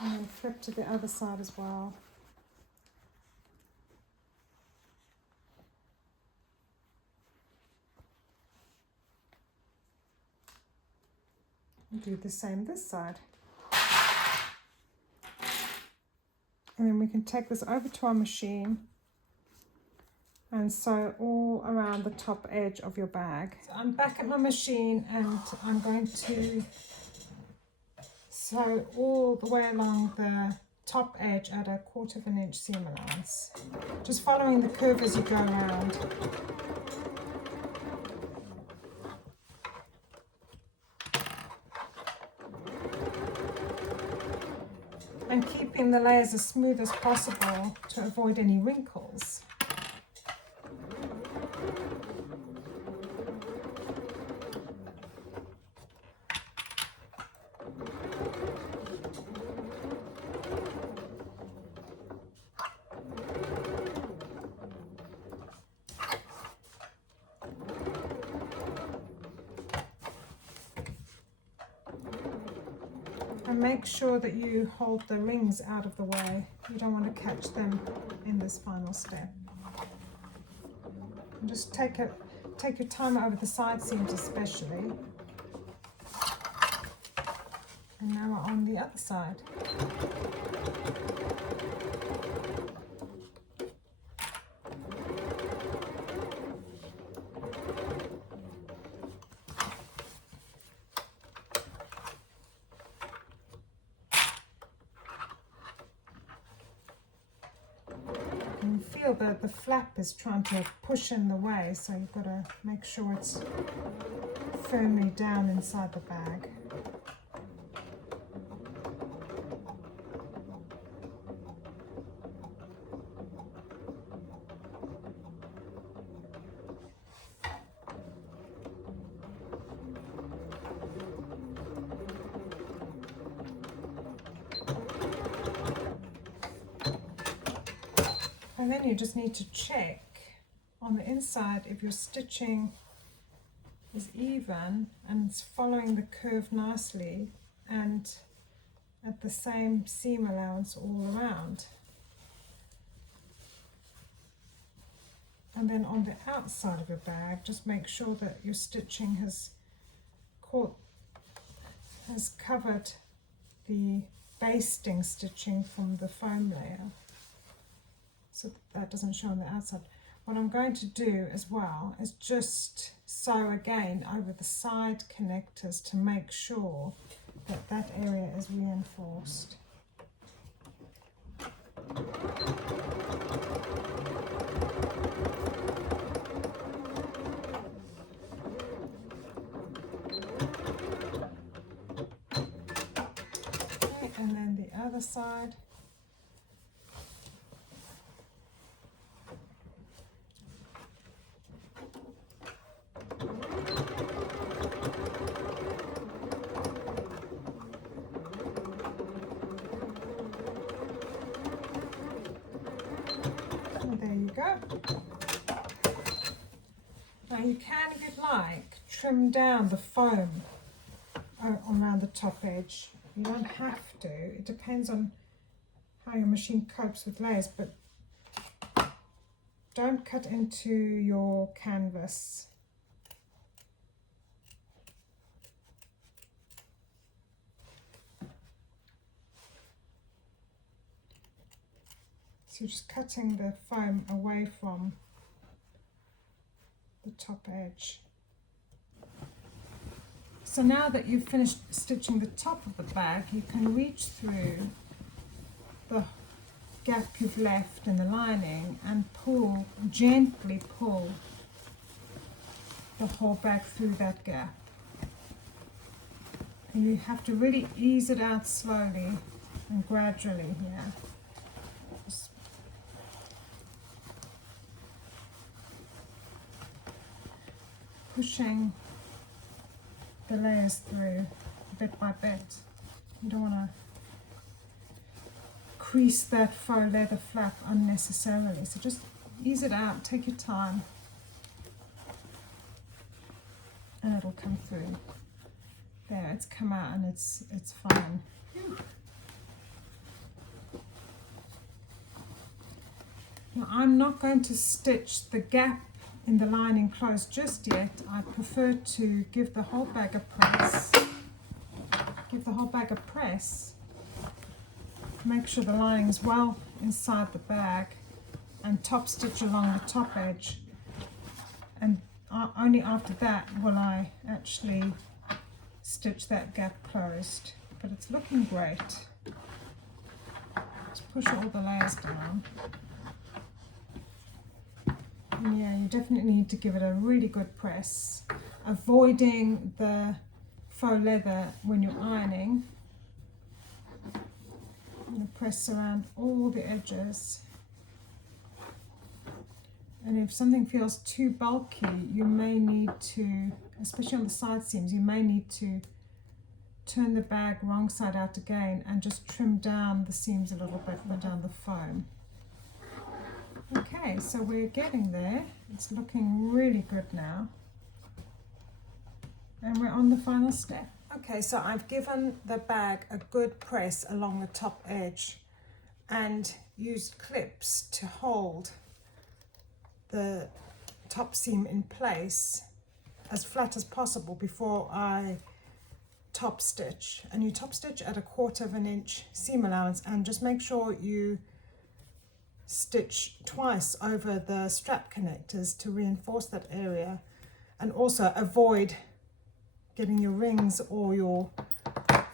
And then flip to the other side as well. And do the same this side. And then we can take this over to our machine and sew all around the top edge of your bag. So I'm back at my machine and I'm going to sew all the way along the top edge at 1/4 inch seam allowance. Just following the curve as you go around. And keeping the layers as smooth as possible to avoid any wrinkles. And make sure that you hold the rings out of the way. You don't want to catch them in this final step. And just take your time over the side seams especially. And now we're on the other side. You feel that the flap is trying to push in the way, so you've got to make sure it's firmly down inside the bag. And then you just need to check on the inside if your stitching is even and it's following the curve nicely and at the same seam allowance all around. And then on the outside of your bag, just make sure that your stitching has covered the basting stitching from the foam layer, so that doesn't show on the outside. What I'm going to do as well is just sew again over the side connectors to make sure that that area is reinforced. Okay, and then the other side. There you go. Now you can, if you'd like, trim down the foam around the top edge. You don't have to. It depends on how your machine copes with layers, but don't cut into your canvas. So you're just cutting the foam away from the top edge. So now that you've finished stitching the top of the bag, you can reach through the gap you've left in the lining and pull, gently pull the whole bag through that gap. And you have to really ease it out slowly and gradually here. Pushing the layers through bit by bit. You don't want to crease that faux leather flap unnecessarily, so just ease it out, take your time, and it'll come through. There, it's come out and it's fine. Now I'm not going to stitch the gap in the lining closed just yet. I prefer to give the whole bag a press. Give the whole bag a press. Make sure the lining is well inside the bag and top stitch along the top edge. And only after that will I actually stitch that gap closed. But it's looking great. Just push all the layers down. Yeah, you definitely need to give it a really good press, avoiding the faux leather when you're ironing. I'm going to press around all the edges. And if something feels too bulky, you may need to, especially on the side seams, you may need to turn the bag wrong side out again and just trim down the seams a little bit, put down the foam. Okay, so we're getting there. It's looking really good now. And we're on the final step. Okay, so I've given the bag a good press along the top edge and used clips to hold the top seam in place as flat as possible before I top stitch. And you top stitch at 1/4 inch seam allowance, and just make sure you stitch twice over the strap connectors to reinforce that area, and also avoid getting your rings or your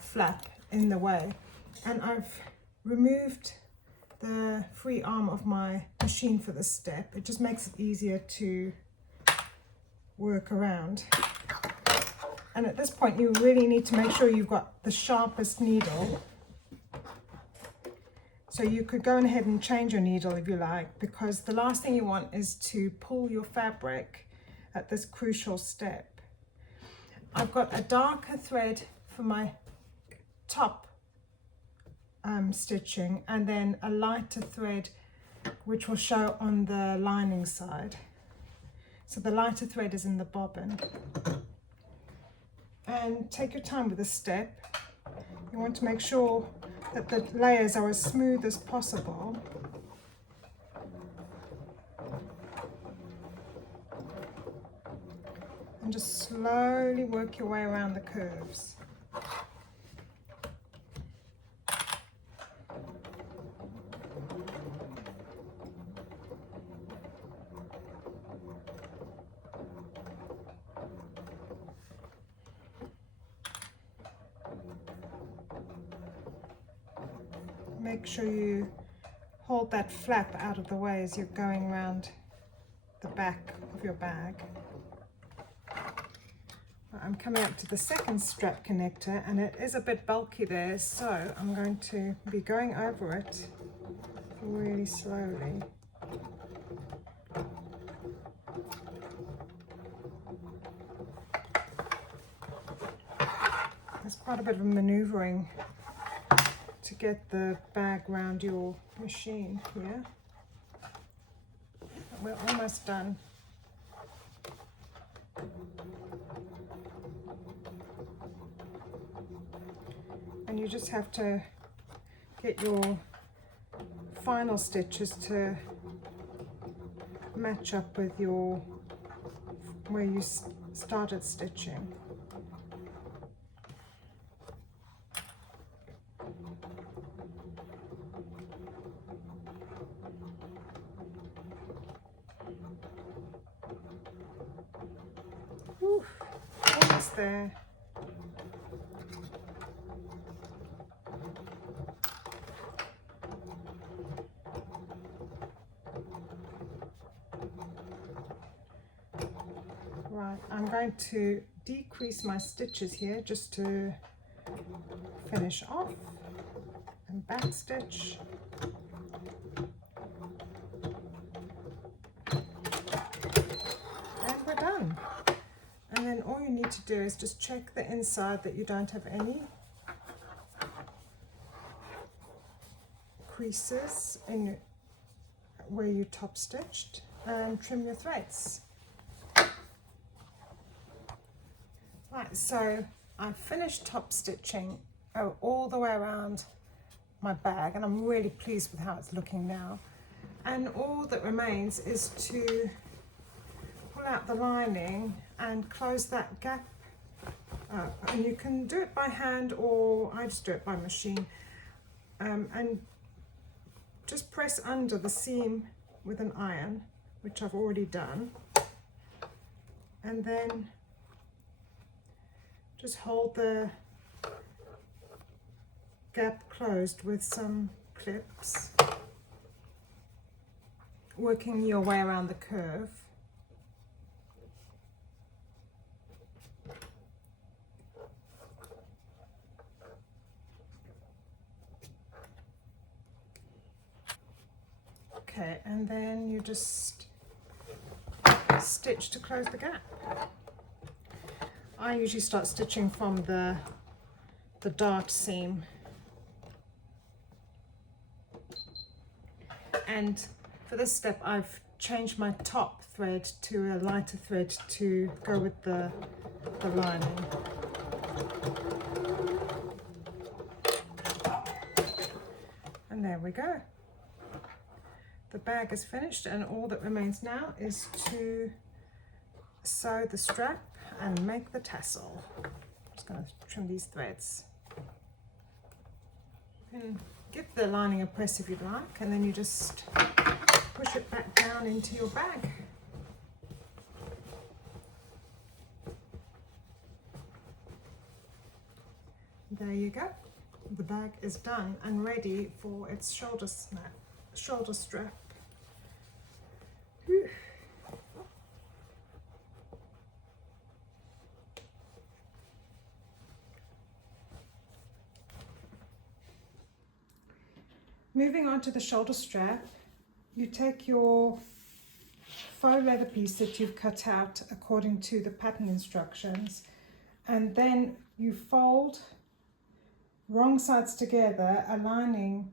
flap in the way. And I've removed the free arm of my machine for this step. It just makes it easier to work around. And at this point you really need to make sure you've got the sharpest needle. So you could go ahead and change your needle if you like, because the last thing you want is to pull your fabric at this crucial step. I've got a darker thread for my top stitching, and then a lighter thread which will show on the lining side. So the lighter thread is in the bobbin. And take your time with this step. You want to make sure that the layers are as smooth as possible. And just slowly work your way around the curves. Make sure you hold that flap out of the way as you're going around the back of your bag. I'm coming up to the second strap connector, and it is a bit bulky there, so I'm going to be going over it really slowly. There's quite a bit of maneuvering to get the bag round your machine here. We're almost done. And you just have to get your final stitches to match up with your where you started stitching. Whew, almost there. Right, I'm going to decrease my stitches here just to finish off and back stitch. And we're done. And then all you need to do is just check the inside that you don't have any creases in where you top stitched, and trim your threads. Right, so I've finished top stitching all the way around my bag, and I'm really pleased with how it's looking now. And all that remains is to pull out the lining and close that gap up. And you can do it by hand, or I just do it by machine. And just press under the seam with an iron, which I've already done. And then just hold the gap closed with some clips, working your way around the curve. Okay, and then you just stitch to close the gap. I usually start stitching from the dart seam. And for this step, I've changed my top thread to a lighter thread to go with the lining. And there we go. The bag is finished, and all that remains now is to sew the strap and make the tassel. I'm just going to trim these threads. You can give the lining a press if you'd like, and then you just push it back down into your bag. There you go. The bag is done and ready for its shoulder strap. Whew. Moving on to the shoulder strap, you take your faux leather piece that you've cut out according to the pattern instructions, and then you fold wrong sides together, aligning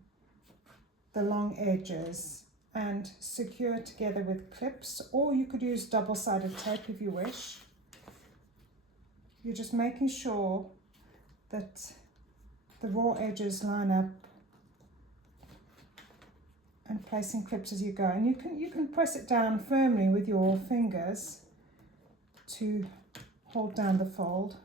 the long edges and secure together with clips, or you could use double-sided tape if you wish. You're just making sure that the raw edges line up and placing clips as you go. And you can press it down firmly with your fingers to hold down the fold.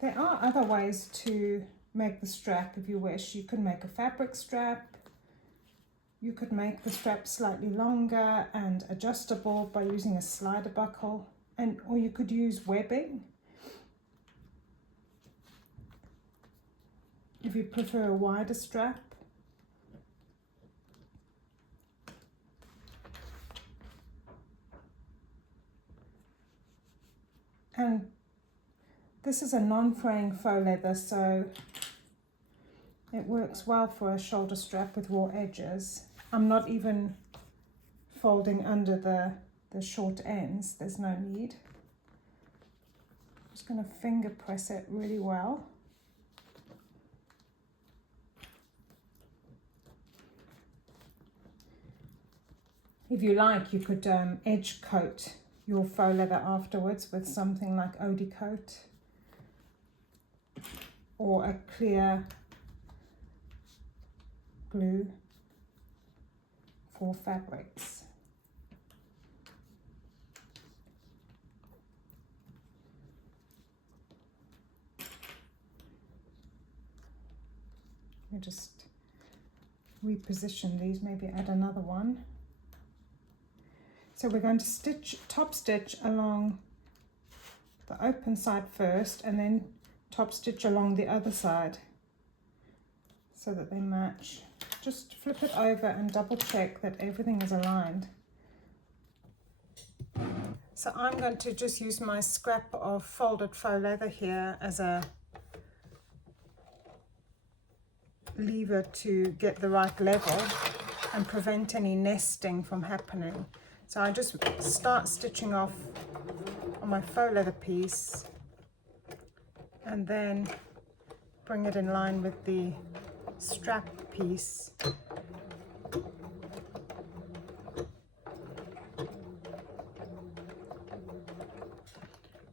There are other ways to make the strap if you wish. You could make a fabric strap. You could make the strap slightly longer and adjustable by using a slider buckle, or you could use webbing if you prefer a wider strap. And this is a non-fraying faux leather, so it works well for a shoulder strap with raw edges. I'm not even folding under the short ends, there's no need. I'm just going to finger press it really well. If you like, you could edge coat your faux leather afterwards with something like Eau-de coat or a clear glue for fabrics. Let me just reposition these, maybe add another one. So we're going to top stitch along the open side first and then top stitch along the other side so that they match. Just flip it over and double check that everything is aligned. So I'm going to just use my scrap of folded faux leather here as a lever to get the right level and prevent any nesting from happening. So I just start stitching off on my faux leather piece and then bring it in line with the strap piece.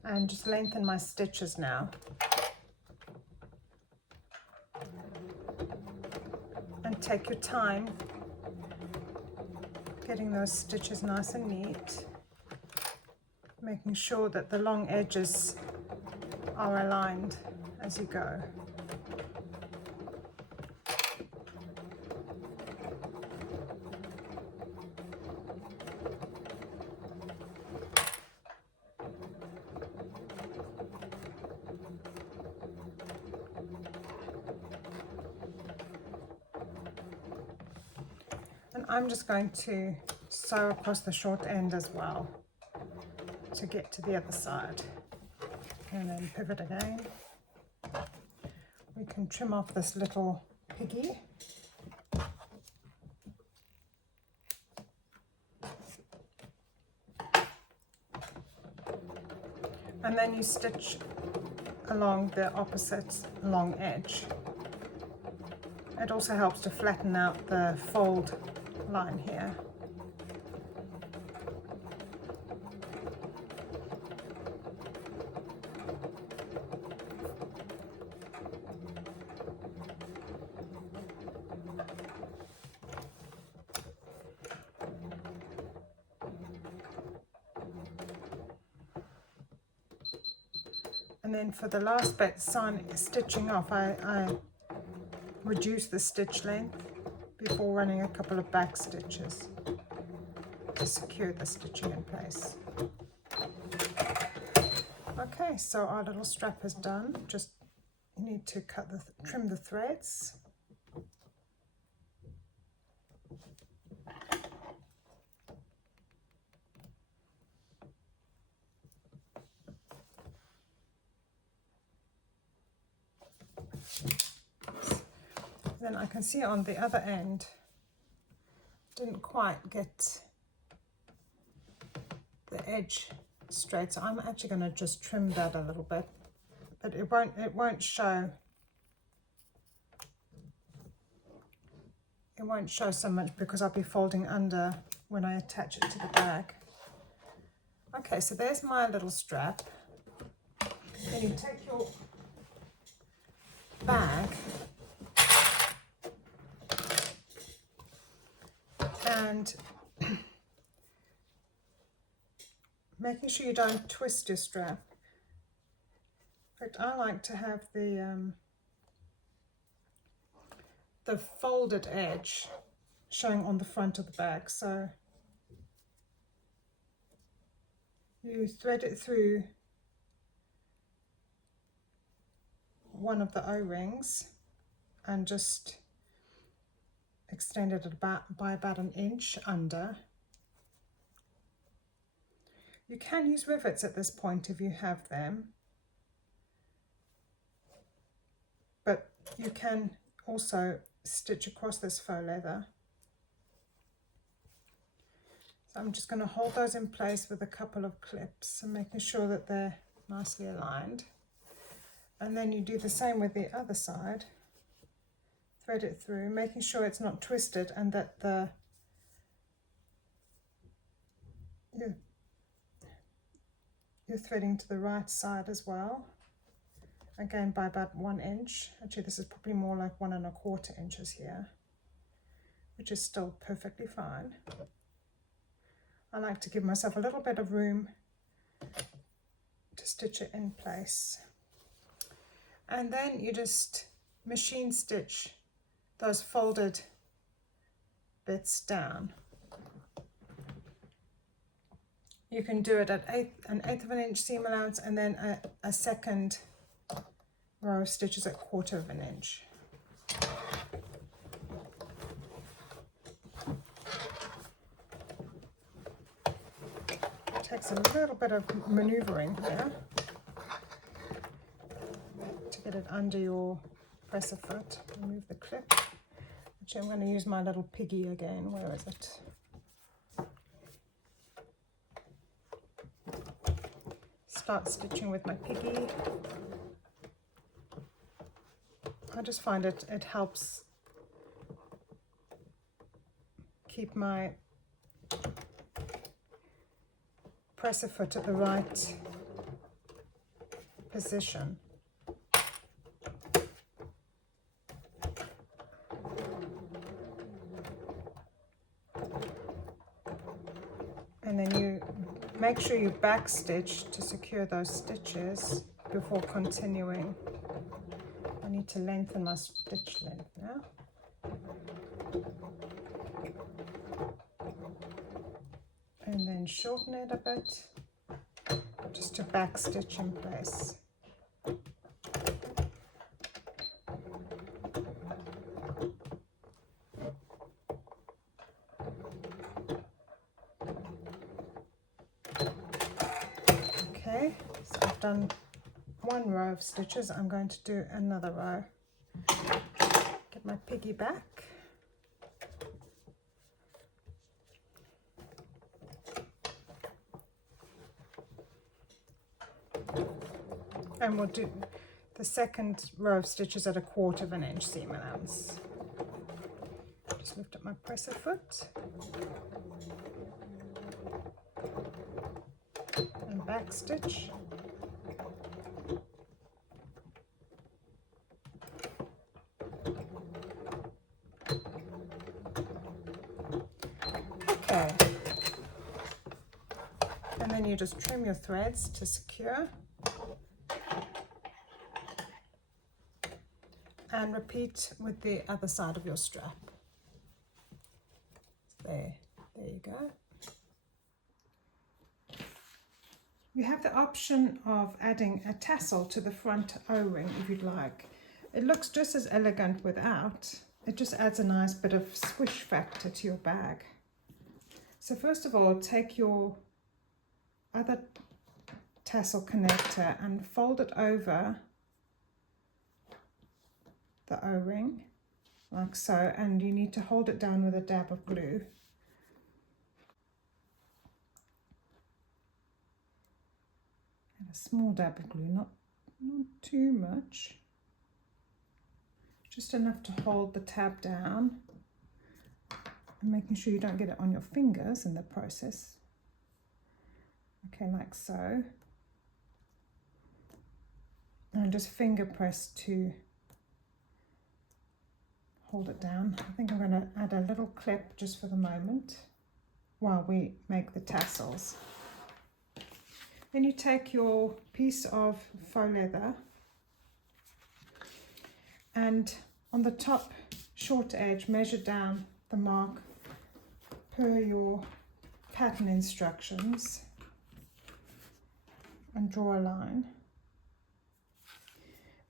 And just lengthen my stitches now. And take your time getting those stitches nice and neat, making sure that the long edges are aligned as you go. And I'm just going to sew across the short end as well to get to the other side. And then pivot again. We can trim off this little piggy. And then you stitch along the opposite long edge. It also helps to flatten out the fold line here. And then for the last bit, stitching off, I reduce the stitch length before running a couple of back stitches to secure the stitching in place. Okay, so our little strap is done. Just need to trim the threads. Then I can see on the other end, didn't quite get the edge straight, so I'm actually going to just trim that a little bit but it won't show. It won't show so much because I'll be folding under when I attach it to the bag. Okay, so there's my little strap. Then you take your bag and making sure you don't twist your strap. In fact, I like to have the folded edge showing on the front of the bag. So you thread it through one of the O-rings and just extend it by about an inch under. You can use rivets at this point if you have them, but you can also stitch across this faux leather. So I'm just going to hold those in place with a couple of clips and making sure that they're nicely aligned. And then you do the same with the other side. Thread it through, making sure it's not twisted and that you're threading to the right side as well. Again, by about 1 inch. Actually, this is probably more like 1 1/4 inches here, which is still perfectly fine. I like to give myself a little bit of room to stitch it in place. And then you just machine stitch those folded bits down. You can do it at an eighth of an inch seam allowance and then a second row of stitches at 1/4 of an inch. It takes a little bit of maneuvering here to get it under your presser foot. Remove the clip. Actually, I'm going to use my little piggy again. Where is it? Start stitching with my piggy. I just find it helps keep my presser foot at the right position. And then you make sure you back stitch to secure those stitches before continuing. I need to lengthen my stitch length now. And then shorten it a bit, just to back stitch in place. Okay, so I've done 1 row of stitches. I'm going to do another row. Get my piggy back. And we'll do the second row of stitches at a 1/4 of an inch seam allowance. Just lift up my presser foot and back stitch. Okay. And then you just trim your threads to secure. And repeat with the other side of your strap. There you go. You have the option of adding a tassel to the front O-ring if you'd like. It looks just as elegant without. It just adds a nice bit of swish factor to your bag. So first of all, take your other tassel connector and fold it over the O-ring like so, and you need to hold it down with a dab of glue. And a small dab of glue, not not too much, just enough to hold the tab down, and making sure you don't get it on your fingers in the process. Okay, like so. And just finger press to hold it down. I think I'm going to add a little clip just for the moment while we make the tassels. Then you take your piece of faux leather and on the top short edge measure down the mark per your pattern instructions and draw a line.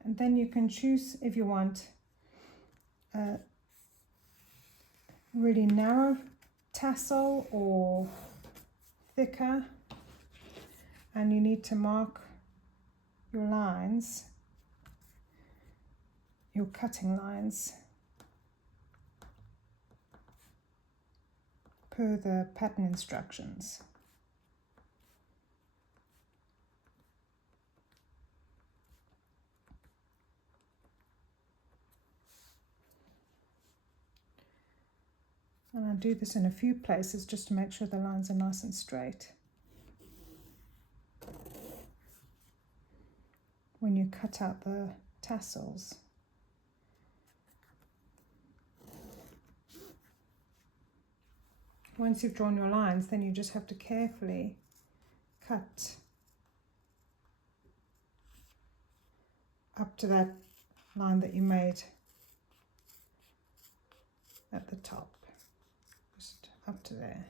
And then you can choose if you want a really narrow tassel or thicker, and you need to mark your lines, your cutting lines, per the pattern instructions. And I'll do this in a few places just to make sure the lines are nice and straight. When you cut out the tassels. Once you've drawn your lines, then you just have to carefully cut up to that line that you made at the top. Just up to there.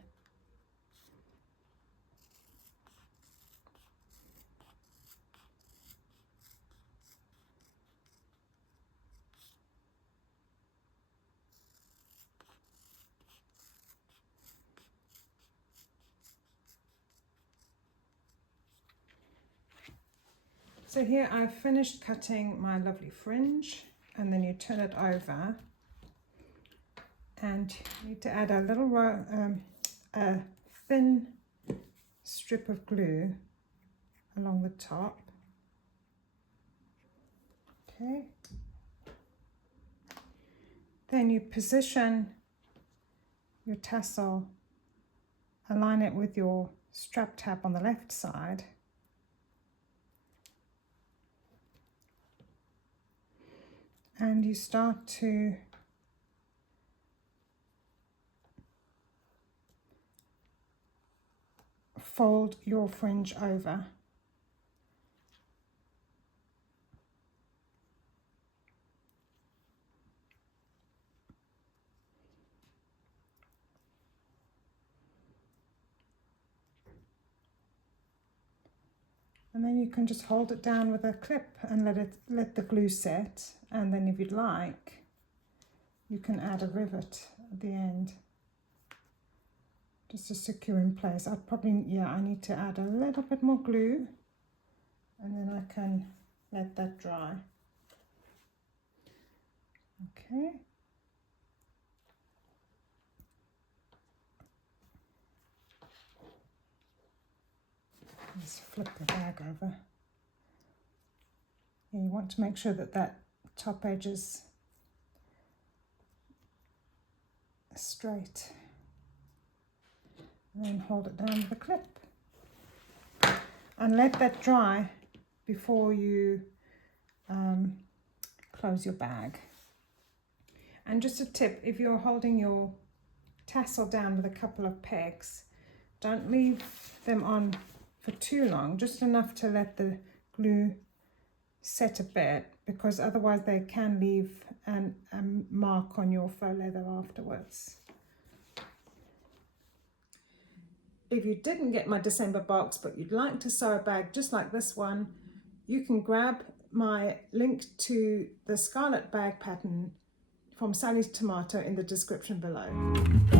So here I've finished cutting my lovely fringe, and then you turn it over and you need to add a little a thin strip of glue along the top. Okay. Then you position your tassel, align it with your strap tab on the left side. And you start to fold your fringe over. And then you can just hold it down with a clip and let the glue set. And then if you'd like, you can add a rivet at the end just to secure in place. I need to add a little bit more glue, and then I can let that dry. Okay. Let's flip the bag over. Yeah, you want to make sure that that top edge is straight. And then hold it down with a clip. And let that dry before you close your bag. And just a tip, if you're holding your tassel down with a couple of pegs, don't leave them on for too long, just enough to let the glue set a bit, because otherwise they can leave a mark on your faux leather afterwards. If you didn't get my December box but you'd like to sew a bag just like this one, you can grab my link to the Scarlett bag pattern from Sallie Tomato in the description below.